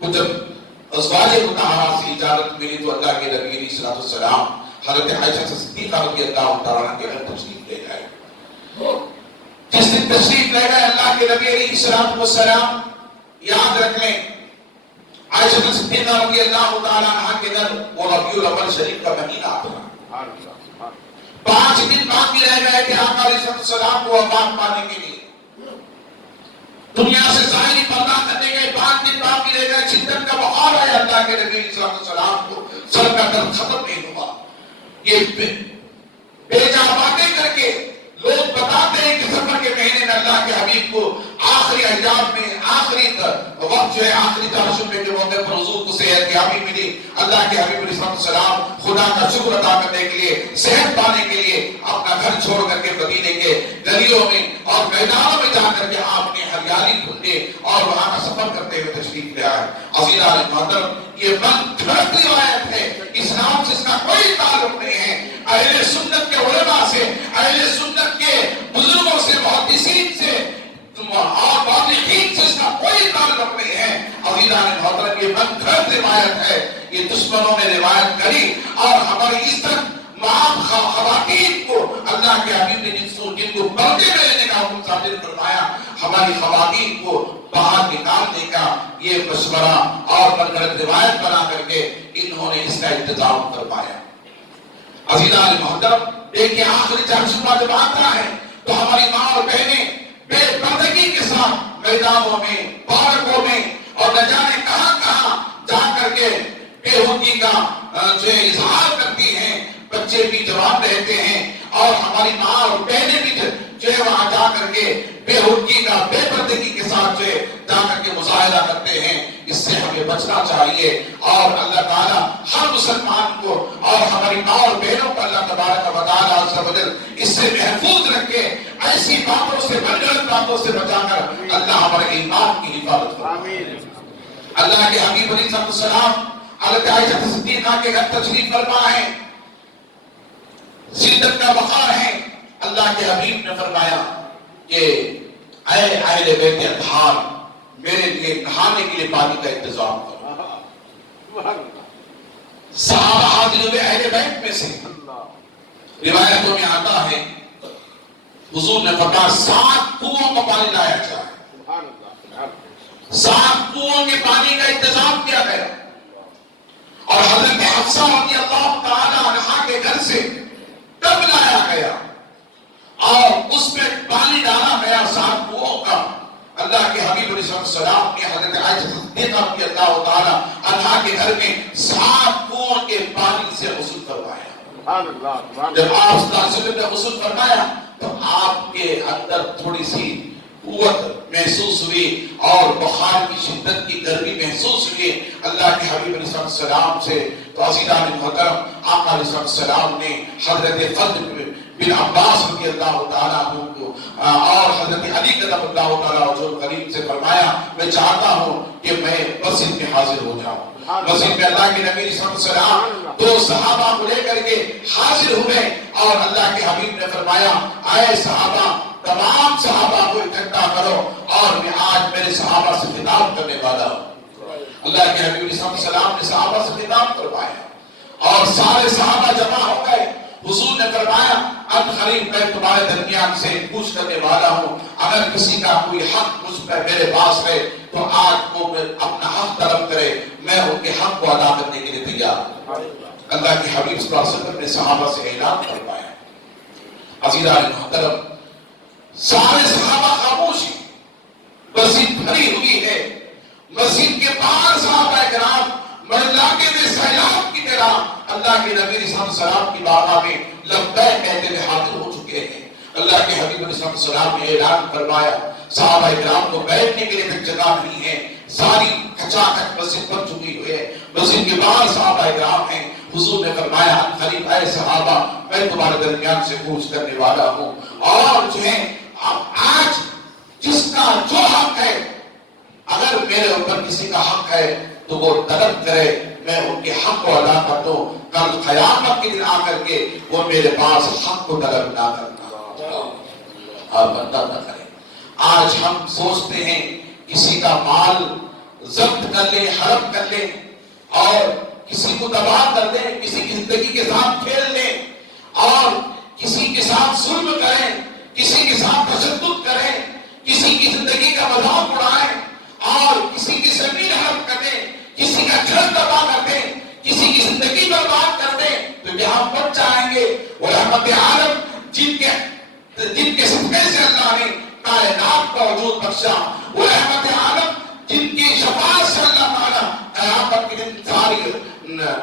کو جب ازواج مطہرات سے اجازت ملی تو اللہ کے نبی علیہ السلام حضرت عائشہ صدیقہ رضی اللہ تعالیٰ عنہ کے گھر تشریف لے گئے۔ جس دن تشریف لے گئے اللہ کے نبی علیہ السلام یاد رکھ لیں عائشہ صدیقہ رضی اللہ تعالیٰ عنہ کے گھر وہ ربیع الاول شریف کا مہینہ تھا، 5 دن باقی رہ گئے تھے آقا علیہ السلام کو وفات پانے کے لیے، دنیا سے ظاہری پردہ کرنے گئے، 5 دن باقی رہ گئے، شدت کا بخار آیا اللہ کے نبی علیہ السلام کو، سر کا درد ختم نہیں ہوا۔ یہ بے جا باتیں کر کے لوگ بتاتے ہیں کہ سفر کے مہینے میں اللہ کے حبیب کو آخری ایام میں آخری وقت جو ہے آخری ترجمے کے موقع پر حضور کو صحت یابی ملی، اللہ کے حبیب علیہ السلام خدا کا شکر ادا کرنے کے لیے صحت پانے کے لیے اپنا گھر چھوڑ کر کے مدینے کے گلیوں میں اور میدانوں میں جا کر کے آپ نے ہریالی ڈھونڈے اور وہاں کا سفر کرتے ہوئے تشریف لے آئے۔ عزیزان محترم یہ من گھڑت روایت ہے، اسلام سے اس کا کوئی تعلق نہیں ہے، اہل سنت کے علماء سے اہل سنت کے بزرگوں سے محدثین سے اور واضحین سے اس کا کوئی تعلق نہیں ہے۔ عزیزان محترم یہ من گھڑت روایت ہے، یہ دشمنوں نے روایت کری اور ہماری عزت معام خواتین کو اللہ کے حبیب نے جن کو پردے میں رہنے کا حکم صادر فرمایا، ہماری خواتین کو باہر نکالنے کا یہ مشورہ اور من گھڑت روایت بنا کر کے انہوں نے اس کا انتظام فرمایا۔ عزیزان محترم دیکھیں آخری چارچوبہ جب آتا ہے تو ہماری ماں اور بہنیں بے پردگی کے ساتھ میدانوں میں پارکوں میں اور نہ جانے کہاں کہاں جا کر کے بےہودگی کا جو اظہار کرتی ہیں، بچے بھی جوان رہتے ہیں اور ہماری ماں اور بہنیں بھی جو ہے وہاں جا کر کے بےہودگی کا بے پردگی کے ساتھ جو ہے جا کر کے مظاہرہ کرتے ہیں۔ اس سے ہمیں بچنا چاہیے اور و جل اس سے محفوظ رکھے، ایسی باتوں سے غلط باتوں سے بچا کر اللہ ہمارے ایمان کی حفاظت فرمائے۔ اللہ کے حبیب علیہ السلام حضرت عائشہ صدیقہ کے گھر تشریف فرما ہے، زندت کا وقار ہے۔ اللہ کے حبیب نے فرمایا کہ اے اہل بیت اطہار، میرے لیے نہانے کے لیے پانی کا انتظام کرو۔ صحابہ حاضر ہوئے اہل بیت میں سے، روایتوں میں آتا ہے حضور نے فرمایا 7 کنوؤں کا پانی لایا جائے، 7 کنوؤں کے پانی کا انتظام کیا گیا، اور حضرت حفصہ رضی اللہ تعالی عنہا کے گھر سے ٹب لایا گیا اور اس میں پانی ڈالا گیا 7 کنوؤں کا۔ اللہ کے حبیب علیہ السلام نے حضرت عائشہ صدیقہ رضی اللہ تعالی عنہا کے گھر میں 7 کنوؤں کے پانی سے غسل کروایا۔ جب آپ صلی اللہ علیہ وسلم نے غسل فرمایا تو آپ کے اندر تھوڑی سی قوت محسوس ہوئی اور بخار کی شدت کی گرمی محسوس ہوئی اللہ کے حبیب علیہ السلام سے۔ تو عزیزان محترم، آقا علیہ السلام نے حضرت فضل بن عباس رضی اللہ تعالیٰ عنہ کو اور حضرت علی قدم اللہ تعالیٰ وجہ کریم سے فرمایا میں چاہتا ہوں کہ میں مسجد میں حاضر ہو جاؤں۔ مسجد میں اللہ کے نبی صلی اللہ علیہ وسلم 2 صحابہ کو لے کر کے حاضر ہوئے اور اللہ کے حبیب نے فرمایا اے صحابہ، تمام صحابہ کو اکٹھا کرو اور میں آج میرے صحابہ سے خطاب کرنے والا ہوں۔ اللہ کے حبیب صلی اللہ علیہ وسلم نے صحابہ سے خطاب کروایا اور سارے صحابہ جمع ہو گئے۔ حضور نے فرمایا ان قریب میں تمہارے درمیان سے پوچھ کرنے والا ہوں، اگر کسی کا کوئی حق مجھ پر میرے پاس ہے تو آج وہ اپنا حق طلب کرے، میں ان کے حق کو ادا کرنے کے لیے تیار ہوں۔ اللہ کے حبیب صلی اللہ علیہ وسلم نے صحابہ سے اعلان فرمایا۔ عزیزان محترم، سارے صحابہ خاموش ہیں، مسجد بھری ہوئی ہے، مسجد کے باہر صحابہ کرام علاقے میں سیلاب کی طرح اللہ کے نبی صلی اللہ علیہ وسلم کی بارگاہ میں لبیک کہتے ہوئے حاضر ہو چکے ہیں۔ اللہ کے حبیب علیہ السلام نے اعلان فرمایا صحابہ کرام کو بیٹھنے کے لیے جگہ نہیں ہے، ساری کھچا کھچ مسجد بن چکی ہوئی ہے، مسجد کے باہر صحابہ کرام ہیں۔ حضور نے فرمایا ان قریب اے صحابہ، میں تمہارے درمیان سے پوچھ کرنے والا ہوں، اور جو ہے آج جس کا جو حق ہے، اگر میرے اوپر کسی کا حق ہے تو وہ طلب کرے، میں ان کے حق کو ادا کر دوں، کل قیامت کے دن آ کر کے وہ میرے پاس حق کو طلب نہ کرنا، آپ بندہ نہ کریں۔ آج ہم سوچتے ہیں کسی کا مال ضبط کر لیں، حرم کر لیں اور کسی کو تباہ کر دیں، کسی کی زندگی کے ساتھ کھیل لیں اور کسی کے ساتھ ظلم کریں، کسی کے ساتھ تشدد کریں، کسی کی زندگی کا مذاق اڑائیں اور کسی کی زمین حرم کر دیں، کسی کا گھر تباہ کر دیں، کسی کی زندگی برباد کر دیں، تو کیا ہم بچ جائیں گے؟ وہ رحمت عالم جن کے صدقے سے اللہ نے کائنات کا وجود بخشا، وہ رحمت عالم جن کی شفاعت سے اللہ تعالیٰ قیامت کے دن ساری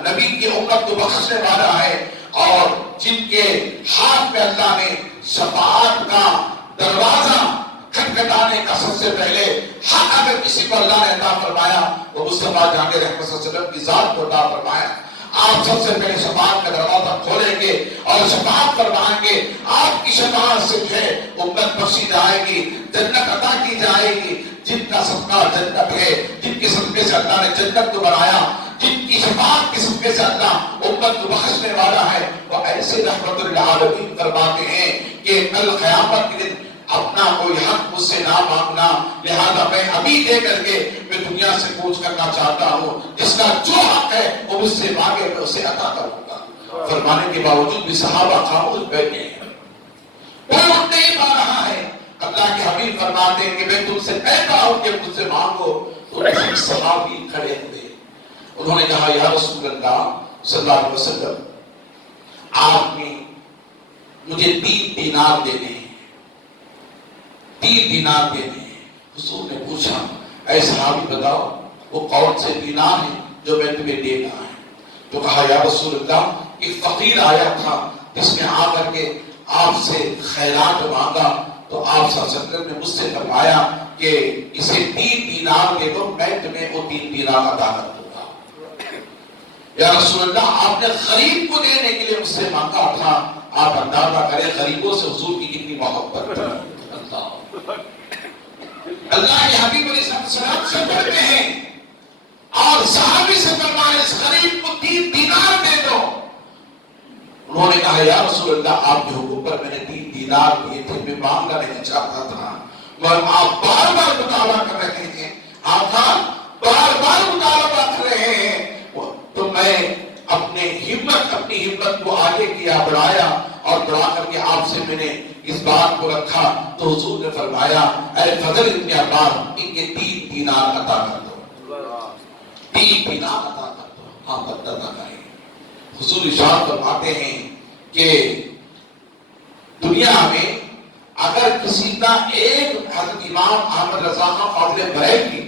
نبی کی امت کو بخشنے والا ہے، اور جن کے ہاتھ میں اللہ نے شفاعت کا دروازہ کھٹکھٹانے کا سب سے پہلے حق اگر کسی کو اللہ نے عطا فرمایا وہ مصطفیٰ جان رحمت صلی اللہ علیہ وسلم کی ذات کو عطا فرمایا۔ آپ سب سے پہلے شفاعت کا دروازہ کھولیں گے اور شفاعت فرمائیں گے، آپ کی شفاعت سے ہے امت بخشی جائے گی، جنت عطا کی جائے گی۔ جن کا صدقہ جنت ہے، جن کے صدقے سے اللہ نے جنت کو بنایا، جن کی شفاعت کے صدقے سے اللہ امت کو بخشنے والا ہے، وہ ایسے رحمت للعالمین فرماتے ہیں کہ کل قیامت کے دن اپنا کوئی حق مجھ سے نہ مانگنا، لہذا میں ابھی دے کر کے میں دنیا سے پوچھ کرنا چاہتا ہوں، جس کا جو حق ہے وہ مجھ سے مانگے میں اسے عطا کروں گا۔ فرمانے کے باوجود بھی صحابہ خاموش بیٹھے ہیں، کوئی اٹھ نہیں پا رہا ہے۔ اللہ کے حبیب فرماتے ہیں کہ میں تم سے کہتا ہوں کہ مجھ سے مانگو، تو ایک صحابی کھڑے ہوئے، انہوں نے کہا یا رسول اللہ صلی اللہ علیہ وسلم، آپ نے مجھے 3 دینار دینے ہیں، 3 دینار دینے ہیں۔ حضور نے پوچھا اے صحابی بتاؤ وہ کون سے دینار ہیں جو میں تمہیں دینا ہے؟ تو کہا یا رسول اللہ، ایک فقیر آیا تھا جس نے آ کر کے آپ سے خیرات مانگا، تو آپ صلی اللہ علیہ وسلم نے مجھ سے فرمایا کہ اسے 3 دینار دے دو، میں تمہیں وہ 3 دینار عطا کر دوں گا۔ یا رسول اللہ، آپ نے غریب کو دینے کے لیے مجھ سے مانگا تھا، آپ اندازہ کریں غریبوں سے حضور کی کتنی محبت تھی. اللہ کے حبیب علیہ السلام سے پڑھتے ہیں اور صحابی سے فرمایا اس غریب کو 3 دینار دے دو. انہوں نے کہا یا رسول اللہ آپ کے حکم پر میں نے 3 دینار دیے تھے, میں مانگنا نہیں چاہتا تھا, مگر آپ بار بار مطالبہ کر رہے ہیں, آپ بار بار مطالبہ کر رہے ہیں, تو میں اپنی ہمت کو آگے کیا, بڑھایا اور بڑھا کر کے آپ سے میں نے اس بات کو رکھا. تو حضور نے فرمایا اے فضل ابن عباس ان کے 3 دینار عطا کر دو, 3 دینار عطا کر دو. آپ عطا کریں. حضور ارشاد فرماتے ہیں کہ دنیا میں اگر کسی کا ایک, حضرت امام احمد رضا خان فاضل بریلوی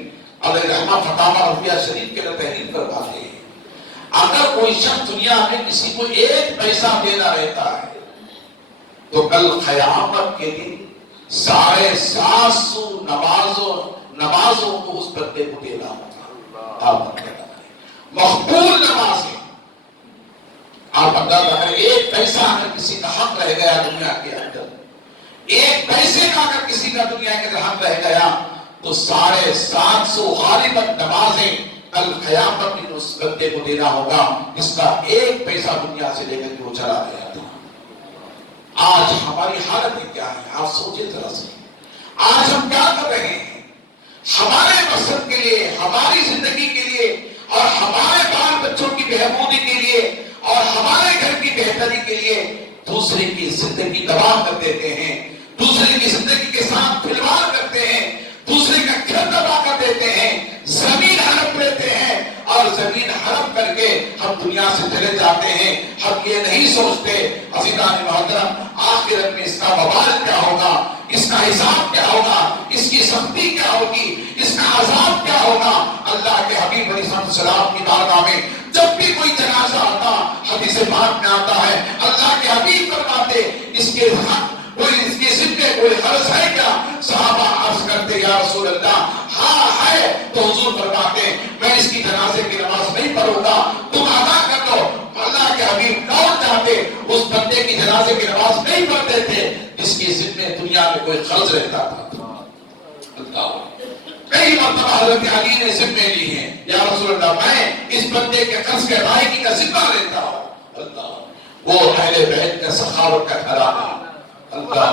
علیہ رحمہ فتاوی رفیہ شریف کے لیے تحریر کرواتے ہیں, اگر کوئی شخص دنیا میں کسی کو 1 پیسہ دینا رہتا ہے تو کل قیامت کے دن 750 نمازوں کو اس بندے کو دینا ہوگا. مقبول نمازیں. آپ اندازہ کریں 1 پیسہ اگر کسی کا حق رہ گیا دنیا کے اندر, 1 پیسے کا اگر کسی کا دنیا کے اندر حق رہ گیا تو 750 غالباً نمازیں کل قیامت میں اس بندے کو دینا ہوگا جس کا 1 پیسہ دنیا سے لے کر کے وہ چلا گیا تھا. آج ہماری حالت کیا ہے آپ سوچیں ذرا سے. آج ہم کیا کر رہے ہیں ہمارے مقصد کے لیے, ہماری زندگی کے لیے اور ہمارے بال بچوں کی بہبودی کے لیے اور ہمارے گھر کی بہتری کے لیے دوسرے کی زندگی تباہ کر دیتے ہیں, دوسرے کی زندگی کے ساتھ کھلواڑ کرتے ہیں, دوسرے کا گھر تباہ کر دیتے ہیں, زمین ہڑپ لیتے ہیں اور زمین ہڑپ کر کے ہم دنیا سے چلے جاتے ہیں. ہم یہ نہیں سوچتے عزیزان محترم آخرت میں اس کا وبال کیا ہوگا, اس کا حساب کیا ہوگا, اس کی سختی کیا ہوگی, اس کا عذاب کیا ہوگا. اللہ کے حبیب علیہ السلام کی بارگاہ میں جب بھی کوئی جنازہ آتا حدیث پاک میں آتا ہے اللہ کے حبیب فرماتے اس کے ذمے کوئی حرج ہے کیا؟ صحابہ عرض کرتے یا رسول اللہ ہاں ہے. تو حضور فرماتے میں اس کی جنازے کی نماز نہیں پڑھوں گا, تم ادا کر دو. اللہ کے حبیب لوٹ جاتے, اس بندے کی جنازے کی نماز نہیں پڑھتے تھے جس کے ذمے دنیا میں کوئی قرض رہتا تھا. کئی مرتبہ حضرت علی نے ذمے لی ہیں یا رسول اللہ میں اس بندے کے قرض کے ادائیگی کا ذمہ لیتا ہوں. اللہ وہ اہل بیت کا سخاوت کا گھرانہ. اللہ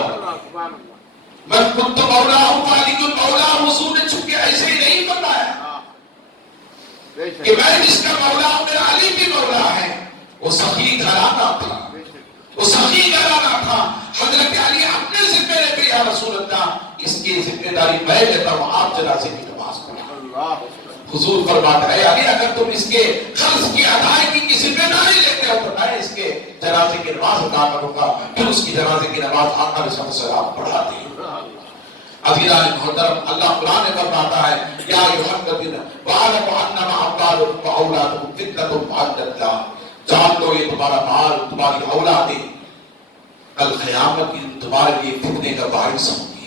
میں خود تو مولا ہوں, علی کو مولا. حضور نے چھپ کے ایسے ہی نہیں فرمایا کہ میں جس کا مولا ہوں میرا علی بھی مولا ہے. وہ سخی گھرانہ تھا, وہ سخی گھرانہ تھا. حضرت علی اپنے ذمہ لے یا رسول اللہ اس کی ذمہ داری میں لیتا ہوں, آپ جنازے کی نماز پڑھیں. حضور فرماتا ہے علی اگر تم اس کے قرض کی ادائیگی کی ذمہ داری لیتے ہو تو میں اس کے جنازے کی نماز ادا کروں گا. پھر اس کی جنازے کی نماز آقا علیہ السلام پڑھاتے ہیں. عزیزان محترم اللہ قرآن میں فرماتا ہے یا ایھا الذین واعلموا انما اموالکم واولادکم فتنۃ عند اللہ. جان لو یہ تمہارا مال تمہاری اولادیں کل قیامت کی تمہارے لیے فتنے کا باعث ہوں گی.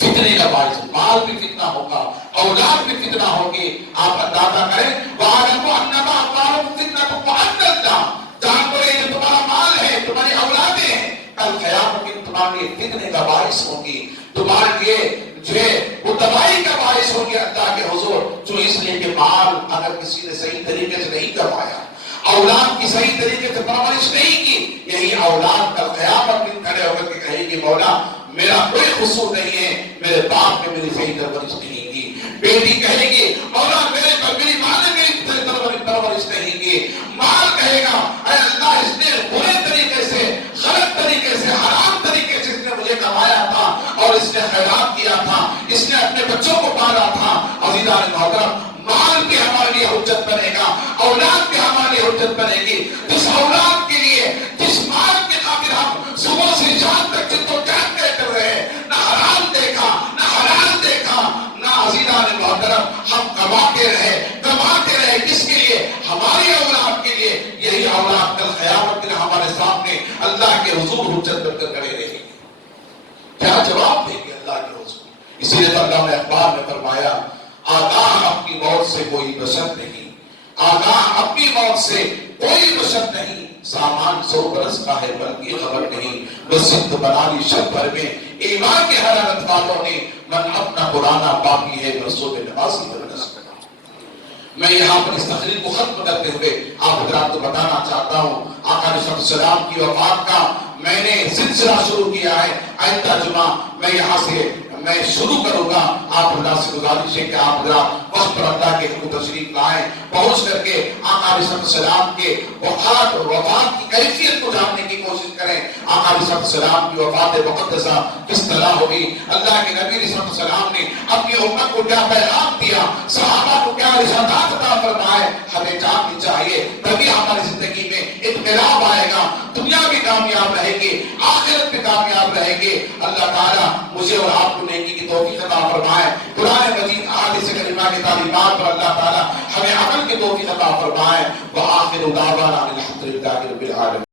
فتنے کا باعث, مال بھی فتنہ ہوگا, اولاد بھی فتنہ ہوگی. آپ اندازہ کریں وَاعْلَمُوا أَنَّمَا أَمْوَالُكُمْ فِتْنَةٌ وَأَنَّ اللَّهَ, جان لو یہ تمہارا مال ہے تمہاری اولادیں ہیں کل قیامت کی تمہارے لیے فتنے کا باعث ہوگی, تمہارے لیے جو ہے وہ تباہی کا باعث ہوگی اللہ کے حضور. جو اس لیے کہ مال اگر کسی نے صحیح طریقے سے نہیں کمایا, اولاد کی صحیح طریقے سے پرورش نہیں کی, یہی اولاد کل قیامت دن کھڑے ہو کر کے کہے گی مولا میرا کوئی قصور نہیں ہے, میرے باپ نے میری صحیح پرورش نہیں کی. بیٹی کہے گی مولا میری ماں نے میری پرورش نہیں کی. مال کہے گا اے اللہ اس نے برے طریقے سے, غلط طریقے سے, حرام طریقے سے اس نے مجھے کمایا تھا اور اس نے خیرات کیا تھا, اس نے اپنے بچوں کو پالا تھا. عزیزان محترم مال بھی ہمارے لیے حجت بنے گا, اولاد بھی ہمارے لیے حجت بنے گی. جس اولاد کے لیے, جس مال کے خاطر ہم صبح سے شام تک جدوجہد کر رہے ہیں, نہ حرام دیکھا نہ حلال دیکھا, نہ عزیزان محترم ہم کماتے رہے کس کے لیے؟ ہماری اولاد کے لیے. یہی اولاد کل قیامت کے ہمارے سامنے اللہ کے حضور حجت بن کر کھڑے رہے گی. کیا جواب دیں گے اللہ کے حضور؟ اسی لیے تو اللہ نے اخبار میں فرمایا آگاہ اپنی موت سے کوئی بشر نہیں, آگاہ اپنی موت سے کوئی بشر نہیں سامان 100 برس کا ہے بلکہ خبر نہیں، وہ سند بنا لی شب بھر میں ایمان کے حرارت والوں نے، من اپنا پرانا پاپی ہے رسول نوازی درست۔ میں یہاں پر اس تقریر کو ختم کرتے ہوئے آپ حضرات کو بتانا چاہتا ہوں، آقا علیہ السلام کی وفات کا میں نے سلسلہ شروع کیا ہے۔ آئندہ جمعہ میں یہاں سے میں شروع کروں گا۔ آپ حضرات سے گزارش ہے کہ آپ حضرات وقت پر اللہ کے حکم تشریف لائیں، پہنچ کر کے آقا علیہ السلام کے وفات اور وفات کی کیفیت کو جاننے کی کوشش کریں۔ آقا علیہ السلام کی وفات مقدسہ کس طرح ہوگی، اللہ کے نبی علیہ السلام نے اپنی امت کو کیا پیغام دیا، صحابہ کو کیا ارشادات عطا فرمائے، ہمیں جاننی چاہیے، تبھی ہماری زندگی میں انقلاب آئے گا، دنیا بھی کامیاب رہے گی، آخرت بھی کامیاب رہے گی۔ اللہ تعالیٰ مجھے اور آپ کو نیکی کی توفیق عطا فرمائے، قرآن مجید احادیث کریمہ کی تعلیمات پر اللہ تعالیٰ ہمیں عمل کی توفیق عطا فرمائے۔ وآخر دعوانا الحمد للہ رب العالمین۔